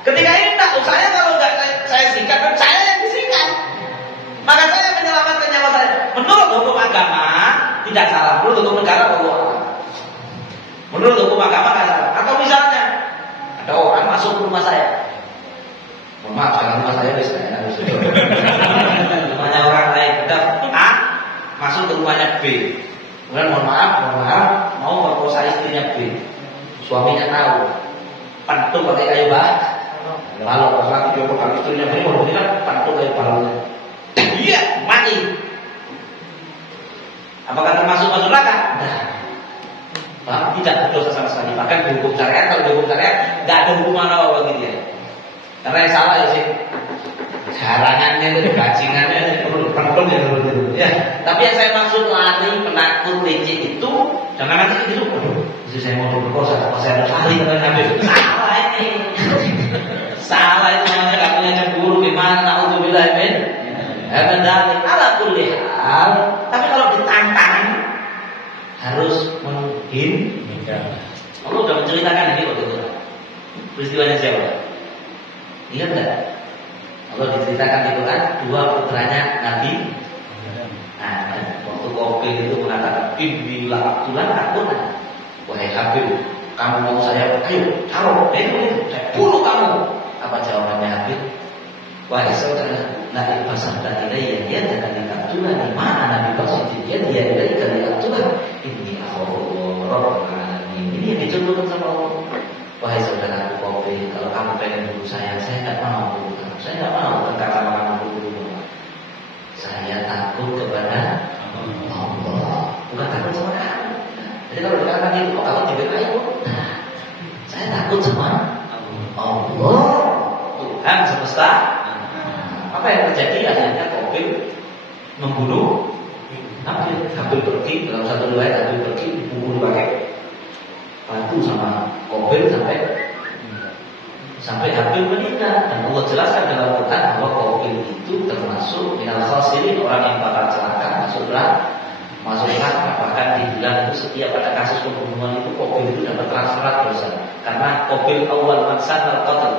Ketika ini enggak, saya kalau enggak saya sikat, saya yang disikat. Maka saya menyelamatkan nyawa saya. Menurut hukum agama tidak salah, menurut hukum negara bahwa menurut hukum agama tidak salah. Atau misalnya ada orang masuk ke rumah saya. Mohon maaf, sekarang rumah saya bisa harus rumahnya orang lain. A masuk ke rumahnya B. Kemudian mohon maaf, mau merkosa istrinya B. Suaminya tahu. Pantung pakai kayu bakar. Lalu pas lagi dia pegang istrinya B, mau bilang pantung kayu bakar. Iya, mati. Apakah termasuk masuk neraka? Nah, tidak berdosa sama sekali. Bahkan di hukum syariat, kalau di hukum syariat nggak ada hukuman apa bagi dia. Karena yang salah ya sih. Harangannya itu, bajingannya itu pentung ya. Tapi yang saya maksud lari, penakut, lecet itu, jangan nanti itu. Itu saya mau berkosa, saya harus lari karena Nabi. Salah ini. Salah itu namanya nggak punya cemburu. Gimana? Alhamdulillah min. Dari ala kulli hal. Tapi kalau ditantang harus menghindar. Allah sudah menceritakan ini waktu itu. Peristiwanya siapa? Ingat enggak? Allah diceritakan di Quran dua putranya Nabi. Nah, waktu Qabil itu mengatakan Inni la'abdulan akuna. Wahai Qabil, kamu mau saya ayo taruh, itu saya bunuh kamu. Apa jawabannya Qabil? Wahai saudara, la ibasada ilayya yadaka liqatulani ma ana bibasiti yadi ilayka liqatulani inni akhafu rabbal alamin. Ini yang dicontohkan sama Allah. Wahai saudara Qabil, kalau kamu pengen bunuh saya tidak mau bunuh kamu. Saya tidak mau tentang sama kamu bunuh. Saya takut kepada Allah, bukan takut sama kamu. Jadi kalau dikatakan itu, kok takut juga ayo. Saya takut sama Allah, Tuhan semesta. Apa yang terjadi? Akhirnya Qabil membunuh Habil. Habil pergi dalam satu riwayat, Habil pergi dipukul pakai batu sama Qabil sampai Habil meninggal. Dan Allah jelaskan dalam Quran bahwa Qabil itu termasuk minal khasirin, orang yang bakal celaka, masuk neraka. Bahkan dibilang itu setiap ada kasus pembunuhan itu Qabil itu dapat transferat dosa. Karena Qabil awal man sanal qatl,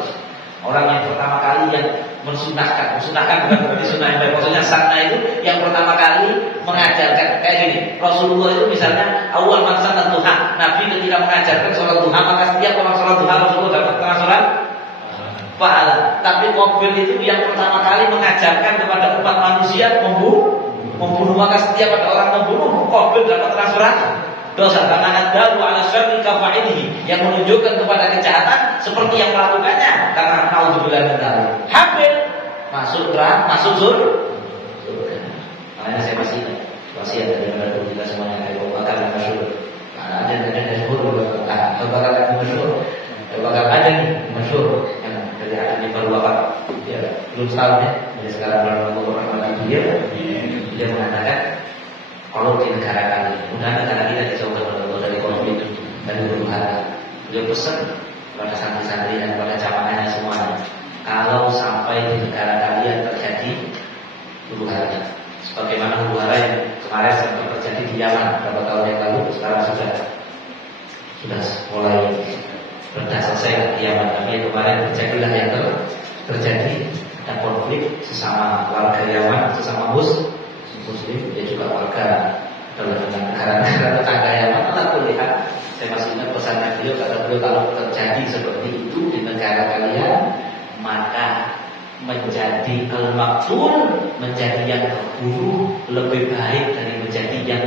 orang yang pertama kali yang mensunahkan bukan berarti sunnah yang baik. Maksudnya sanna itu yang pertama kali mengajarkan kayak gini. Rasulullah itu misalnya awal man sanal duha, Nabi ketika mengajarkan sholat duha, maka setiap orang sholat duha Rasulullah dapat transferat pahala. Tapi Qabil itu yang pertama kali mengajarkan kepada umat manusia membunuh. membunuh, maka setiap ada orang membunuh, Qabil dapat transferan dosa karena ada ala syarri kafa'ilihi, yang menunjukkan kepada kejahatan seperti yang melakukannya. Karena naudzubillah min dzalik. Habil masuk neraka, masuk surga. Makanya saya masih ingat wasiat dari Nabi kita semuanya, Abu Bakar yang masyhur. Ada masyhur, Abu Bakar yang masyhur. Abu Bakar ada nih masyhur yang dari ada baru wafat. Ya, belum setahun ya. Jadi sekarang baru wafat dia mengatakan, kalau di negara kami, mudah negara kita dijauhkan oleh Allah dari konflik dan huru-hara. Beliau pesan kepada santri-santri dan kepada jamaahnya semuanya, kalau sampai di negara kalian terjadi huru-hara, sebagaimana huru-hara yang kemarin sempat terjadi di Yaman beberapa tahun yang lalu, sekarang sudah mulai sudah selesai di Yaman. Tapi kemarin terjadilah yang terjadi ada konflik sesama warga Yaman, sesama Muslim, dia juga warga dalam negara-negara tetangga Yaman. Aku lihat, saya masih ingat pesannya beliau, kata beliau, kalau terjadi seperti itu di negara kalian, maka menjadi al-maqtul, menjadi yang terbunuh lebih baik dari menjadi yang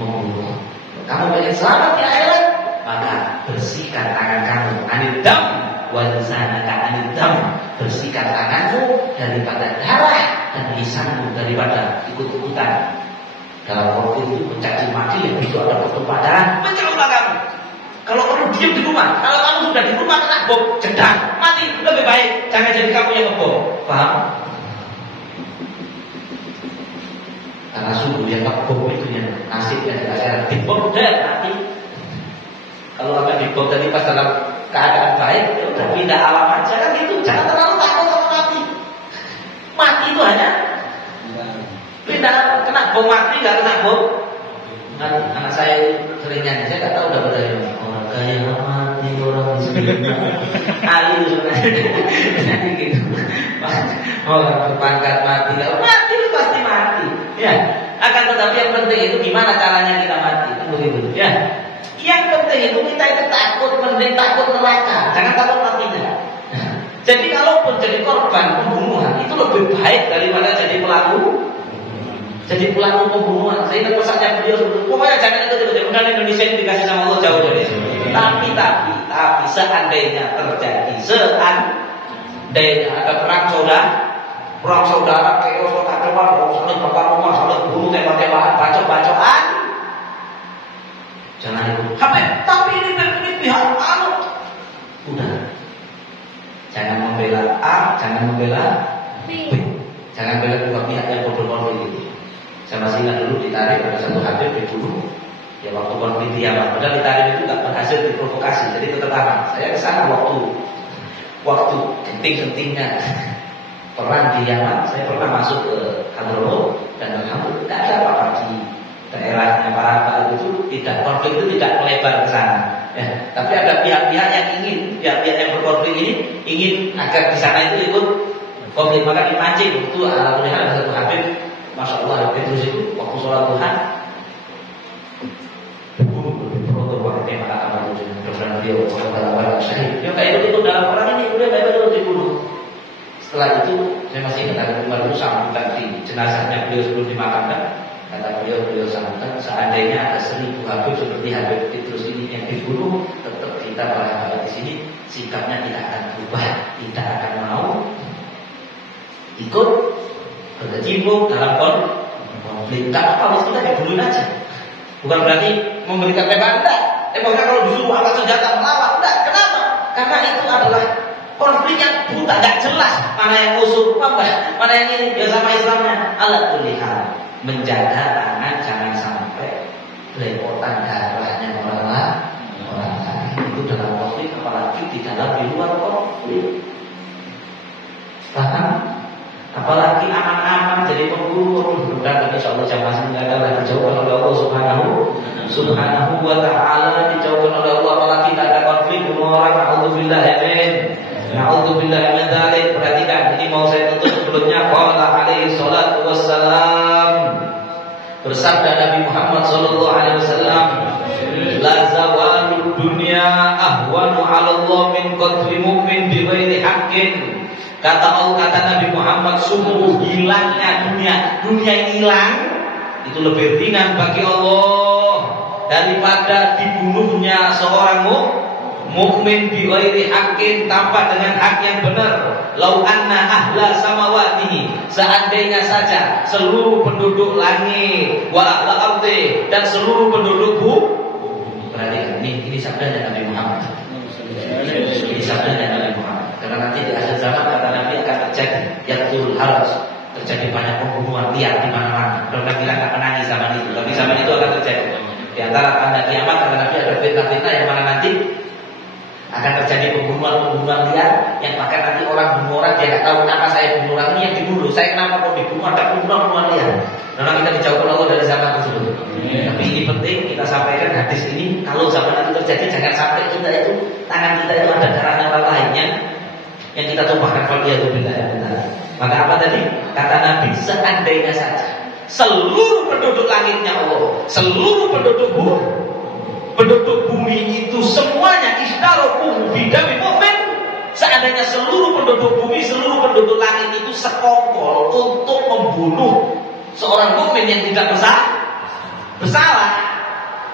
membunuh. Kamu ingin selamat di akhirat, maka bersihkan tangan kamu anil dam wa lisanaka anil dam, bersihkan tanganmu daripada darah dan lisanmu daripada ikut-ikutan dalam konflik itu, mencaci maki, yang itu ada pertumpahan darah, menjauhlah kamu. Kalau perlu diam di rumah, kalau kamu sudah di rumah kena bom, jedang, mati, lebih baik jangan jadi kamu yang ngebom. Paham? Karena sungguh yang ngebom itu yang nasibnya di akhirat, dibom dan mati. Kalau akan dibom tadi pas dalam keadaan baik, ya udah pindah alam aja kan gitu. Jangan terlalu takut sama mati. Mati itu hanya pindah, kena bom mati, nggak kena bom. Anak saya sering nyanyi, saya nggak tahu dapat dari mana. Orang kaya mati, orang miskin Ali sebenarnya gitu. Orang berpangkat mati, kalau mati itu pasti mati. Ya, akan tetapi yang penting itu gimana caranya kita mati, begitu. Ya, yang penting itu kita itu takut, mending takut neraka, jangan takut matinya. Jadi kalaupun jadi korban pembunuhan itu lebih baik daripada jadi pelaku. Jadi pelaku pembunuhan. Saya ingat pesannya beliau, pokoknya jangan itu. Mudah Indonesia ini dikasih sama Allah jauh dari itu. Tapi seandainya terjadi, seandainya ada perang saudara, chaos, kacauan, saling bakar rumah, saling bunuh, tembak-tembakan, bacok-bacokan, jangan itu. Tapi ini pihak anu, udah. Jangan membela A, jangan membela B, jangan bela dua pihak yang bodoh-bodoh itu. Saya masih ingat dulu ditarik pada satu Habib dibunuh. Ya waktu konflik di Yaman, padahal ditarik itu nggak berhasil diprovokasi, jadi tetap aman. Saya kesana waktu genting-gentingnya perang di Yaman, saya pernah masuk ke Hadramaut dan alhamdulillah tidak ada apa-apa di daerahnya para itu, tidak, konflik itu tidak melebar ke sana. Ya, tapi ada pihak-pihak yang pihak-pihak yang berkonflik ini ingin agar di sana itu ikut konflik, maka dipancing. Itu alhamdulillah ada satu Habib, Masya Allah, Petrus itu waktu sholat duha dibunuh pakai tembak apa itu, dokter beliau orang syahid. Ya kayak itu dalam orang ini udah kayak itu dibunuh. Setelah itu saya masih ingat ada Umar itu sambutan di jenazahnya beliau sebelum dimakamkan. Kata beliau sambutkan, seandainya ada 1000 Habib seperti Habib Petrus ini yang dibunuh, tetap kita para sahabat di sini sikapnya tidak akan berubah, tidak akan mau ikut berkecimpung dalam konflik. Tak apa, kita dibunuhin aja. Bukan berarti memberikan tembakan, enggak. Tembakan kalau disuruh angkat senjata melawan, enggak. Kenapa? Karena itu adalah konflik yang buta, enggak jelas mana yang musuh, mana yang ini. Ya sama Islamnya, ala kulli hal, menjaga tangan jangan sampai lepotan darahnya orang lain. Itu dalam konflik, apalagi di dalam di luar konflik. Paham? Apalagi aman-aman jadi pemburu. Bukan insyaallah jamaah semoga Allah dijauhkan oleh Allah Subhanahu wa taala, dijauhkan oleh Allah, apalagi tidak ada konflik bunuh orang. Nauzubillah min dzalik. Perhatikan, ini mau saya tutup sebelumnya. Qala alaihi salatu wassalam, bersabda Nabi Muhammad sallallahu alaihi wasallam, la zawalud dunya ahwanu 'ala Allah min qatli mu'min bi ghairi haqqin Kata Nabi Muhammad, sungguh hilangnya dunia ini hilang itu lebih ringan bagi Allah daripada dibunuhnya seorang mukmin bi ghairi haqqin, tanpa dengan hak yang benar. Lau anna ahla samawati, seandainya saja seluruh penduduk langit, wa ahla ardi, dan seluruh penduduk perhatikan ini sabda Nabi Muhammad. Ini sabda Nabi Muhammad. Karena nanti di akhir zaman kata Nabi akan terjadi yatul haraj, terjadi banyak pembunuhan liar di mana-mana. Kita nggak menangis zaman itu, tapi zaman itu akan terjadi. Di antara tanda kiamat kata Nabi ada fitnah-fitnah yang mana nanti akan terjadi pembunuhan liar, yang bahkan nanti orang bunuh orang dia nggak tahu kenapa saya bunuh orang ini, yang dibunuh saya kenapa kok dibunuh, ada pembunuhan liar. Karena kita dijauhkan Allah dari zaman tersebut. Tapi ini penting kita sampaikan hadis ini, kalau zaman itu terjadi jangan sampai kita itu tangan kita itu ada darahnya orang lainnya yang kita tumpahkan. Maka apa tadi kata Nabi, seandainya saja seluruh penduduk langitnya Allah, seluruh penduduk bumi itu semuanya istaroku bidami mu'min, seandainya seluruh penduduk bumi, seluruh penduduk langit itu sekongkol untuk membunuh seorang mukmin yang tidak bersalah,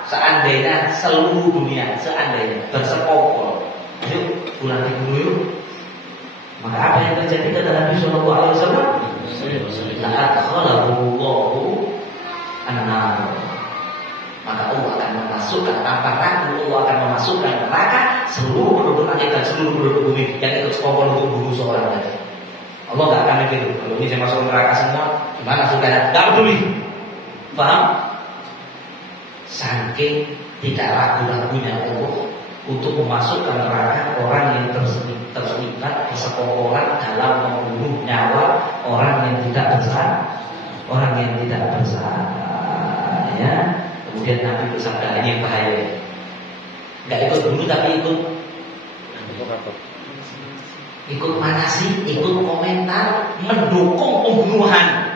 seandainya seluruh dunia seandainya bersekongkol, yuk pulang dibunuh yuk. Maka apa yang terjadi kata Nabi Sallallahu Alaihi Wasallam? La'adkhalahullahu an-nar. Maka Allah akan memasukkan, tanpa ragu Allah akan memasukkan neraka seluruh penduduk langit dan seluruh penduduk bumi yang ikut sekongkol untuk bunuh seorang tadi. Allah nggak akan mikir kalau ini saya masuk neraka semua, gimana saudara? Nggak peduli. Paham? Saking tidak ragu-ragunya Allah untuk memasukkan neraka orang yang terlibat persekongkolan dalam membunuh nyawa orang yang tidak bersalah, ya. Kemudian Nabi bersabda, ini yang bahaya, nggak ikut bunuh tapi ikut mana sih? Ikut komentar mendukung pembunuhan.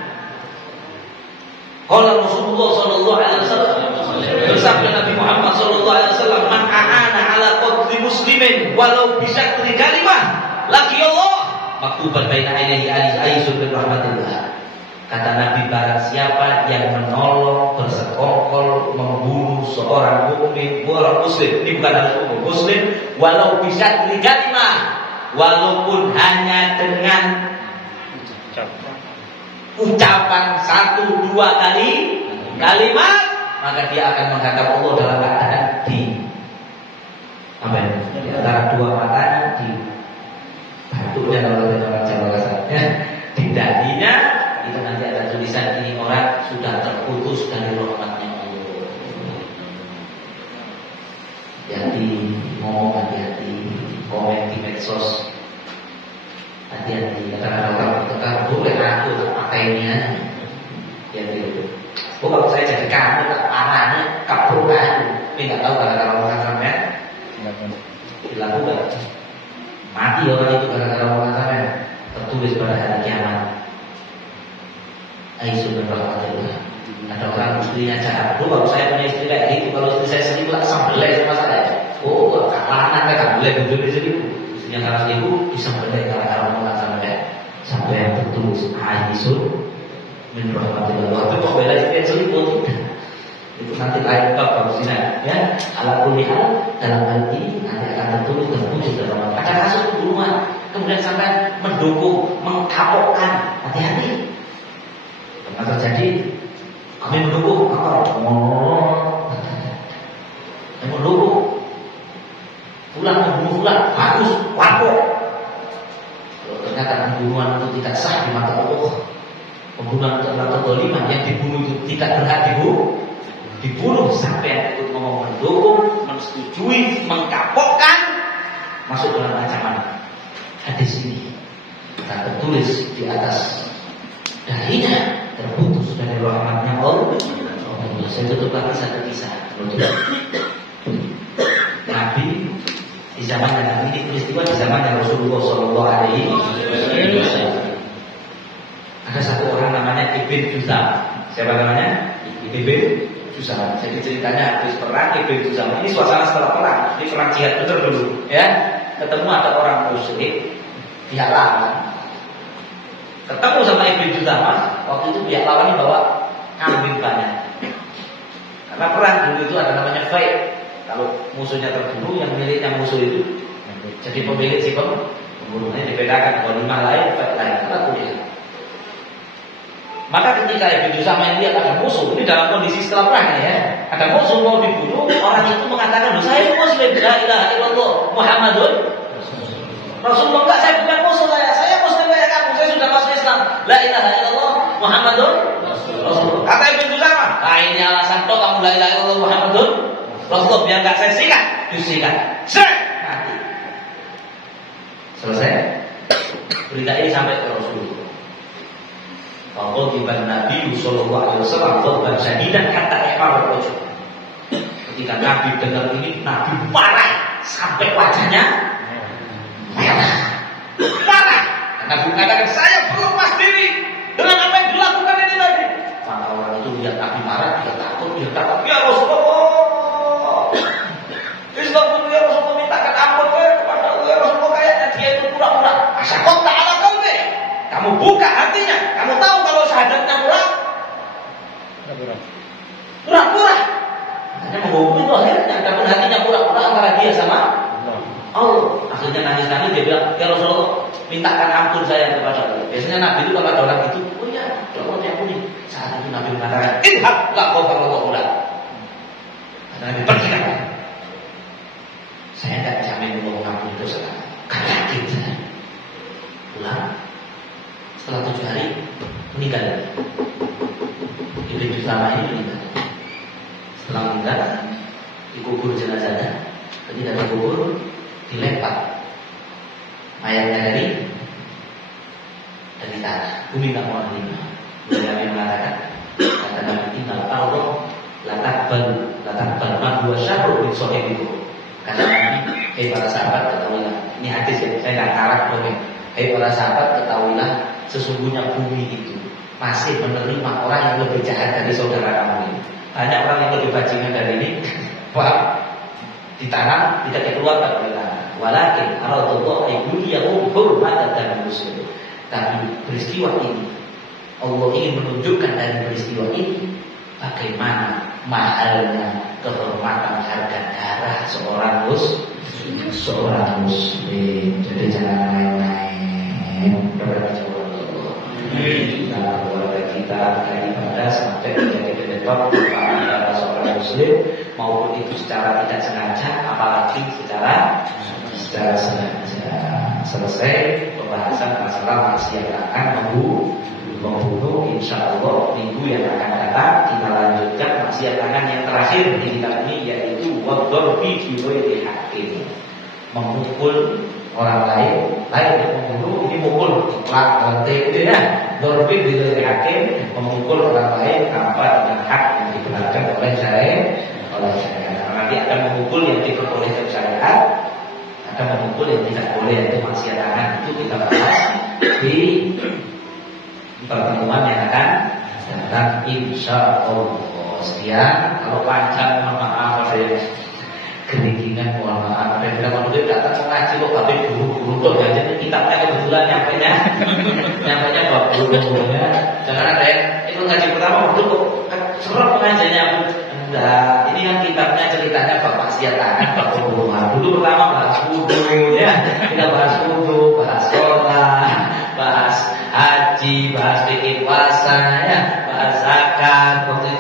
Kalau Rasulullah Sallallahu Alaihi Wasallam bersabda Nabi Muhammad Sallallahu Alaihi Wasallam, man a'ana ala qatli muslimin walau bisyakri kalimah laki Allah maktuban baina ainihi aisyun bin rahmatillah. Kata Nabi, barang siapa yang menolong bersekongkol membunuh seorang mukmin, orang muslim, ini bukan harus muslim, walau bisyakri kalimah, walaupun hanya dengan ucapan 1-2 kali kalimat, maka dia akan menghadap Allah dalam keadaan di antara dua matanya, di batuknya kalau orang Jawa kasarnya, di dahinya itu nanti ada tulisan, ini orang sudah terputus dari rahmatnya Allah. Hati-hati ngomong, hati-hati komen di medsos, hati-hati. Kadang-kadang orang berkata, boleh aku tak pakai ini aja. Ya gitu. Kalau saya jadi kamu tak parahnya kabrukan, tapi nggak tahu gara-gara orang sampai dilakukan. Mati orang itu gara-gara orang sampai tertulis pada hari kiamat. Aisyah bin Rahmatullah. Ada orang istrinya jahat. Kalau saya punya istri kayak gitu, kalau istri saya selingkuh tak sambelai sama saya. Oh, kalahan mereka boleh berdua di sini. Istrinya karena selingkuh disambelai gara-gara orang sampai yang tertulis Aisyah bin Rahmatullah. Tapi kok bela istri yang selingkuh tidak? Itu nanti lain bab bagusnya, ya. Ala kulli hal dalam hal ini nanti akan tertulis dalam ada kasus pembunuhan, kemudian sampai mendukung, mengkapokkan. Hati-hati. Yang terjadi, kami mendukung apa? Yang mendukung pulang membunuh pulang, bagus, kapok. Kalau ternyata pembunuhan itu tidak sah di mata Allah, pembunuhan itu adalah kezaliman, yang dibunuh itu tidak berhak dibunuh, sampai itu ngomong mendukung, menyetujui, mengkapokkan, masuk dalam ancaman hadis ini. Kita tertulis di atas dahinya terputus dari rahmatnya Allah. Saya tutup lagi satu kisah. Nabi di zaman Nabi, ini peristiwa di zaman Rasulullah Sallallahu Alaihi Wasallam. Ada satu orang namanya Ibn Jusam. Siapa namanya? Ibn Jusam. Jadi ceritanya habis perang Ibn Jusam. Ini suasana setelah perang. Ini perang jihad betul dulu, ya. Ketemu ada orang musyrik, dia lawan. Ketemu sama Ibn Jusama, waktu itu pihak lawan bawa kambing banyak. Karena perang dulu itu ada namanya fight. Kalau musuhnya terbunuh, yang miliknya musuh itu jadi pemilik si pembunuhnya dibedakan. Kalau 5 lain, fight lain. Karena kuliah. Maka ketika Ibn Jusama yang lihat ada musuh, ini dalam kondisi setelah perang ya, ada musuh mau dibunuh, orang itu mengatakan, saya Muslim, la ilaha illallah, Muhammadun Rasulullah. Enggak, saya bukan musuh saya Muslim kayak kamu, saya sudah masuk Islam, la ilaha illallah, Muhammadun Rasulullah. Kata Ibn Jusama, ini alasan kok kamu la ilaha illallah, Muhammadun Rasulullah, biar enggak saya sikat, disikat, mati. Selesai. Berita ini sampai ke Rasulullah. Bahwa tiba Nabi Sallallahu Alaihi Wasallam korban syadidan kata ekor wajah. Ketika Nabi dengar ini, Nabi marah sampai wajahnya merah. Marah. Nabi mengatakan, saya berlepas diri dengan apa yang dilakukan ini tadi. Maka orang itu lihat Nabi marah, dia takut, ya Rasulullah. Islam itu ya Rasulullah, mintakan ampun kepada Allah ya Rasulullah, kayaknya dia itu pura-pura. Asyakot ta'ala kalbe. Kamu buka hatinya, kamu tahu kalau syahadatnya pura-pura. Hanya menghukum itu akhirnya, namun hatinya pura-pura antara dia sama Allah. Akhirnya nangis-nangis dia bilang, ya Rasulullah, mintakan ampun saya kepada Allah. Biasanya Nabi itu kalau ada orang gitu, oh ya, Allah diampuni. Saat itu Nabi mengatakan, idhab la ghafarallahu lak. Nabi pergi kan? Saya tidak jamin Allah mengampuni dosa kamu. Kan yakin saya. Pulang. Setelah 7 hari meninggal. Ibn Jusama ini meninggal. Setelah meninggal, dikubur jenazahnya. Ketika dikubur, dilempar mayatnya dari tanah. Bumi tak mau menerima. Nabi mengatakan, kata Nabi, innal ardo latakbal man huwa syarrun min sahibikum. Kata Nabi, para sahabat ketahuilah. Ini hadis ya, saya nggak ngarang dong. Para sahabat ketahuilah, sesungguhnya bumi itu masih menerima orang yang lebih jahat dari saudara kamu ini. Banyak orang yang lebih bajingan dari ini. Wah, ditanam tidak dikeluarkan oleh tanah. Walakin aradullah ibudiyahum hurmatan dan muslim. Tapi peristiwa ini, Allah ingin menunjukkan dari peristiwa ini bagaimana mahalnya kehormatan harga darah seorang muslim. Jadi jangan main-main kepada Allah. Kita keluarga kita daripada sampai menjadi penyebab antara seorang muslim maupun itu secara tidak sengaja, apalagi secara sengaja. Selesai pembahasan masalah maksiat akan membunuh. Insya Allah minggu yang akan datang kita lanjutkan maksiat tangan yang terakhir di kitab ini, yaitu wadorbi biwiri hakim, memukul orang lain yang membunuh. Ini mukul plak lantai itu ya. Dorbi biwiri hakim, memukul orang lain tanpa dengan hak yang dibenarkan oleh saya. Nanti akan memukul yang diperbolehkan syariat, akan memukul yang tidak boleh, yaitu maksiat tangan. Itu kita bahas di pertemuan yang akan datang insya Allah. Sekian. Kalau panjang mohon maaf, ada yang keringinan, mohon maaf. Dan kalau udah datang mengaji kok tapi buru-buru tuh, jadi kitabnya kebetulan nyampainya bab buru ya. Jangan ada yang itu ngaji pertama waktu kok serap pengajiannya. Enggak, ini kan kitabnya ceritanya bab maksiat tangan, bab pembunuhan. Dulu pertama bahas wudu ya, kita bahas wudu, bahas sholat, bahas haji, bahas fikih puasa ya, bahas zakat. Waktu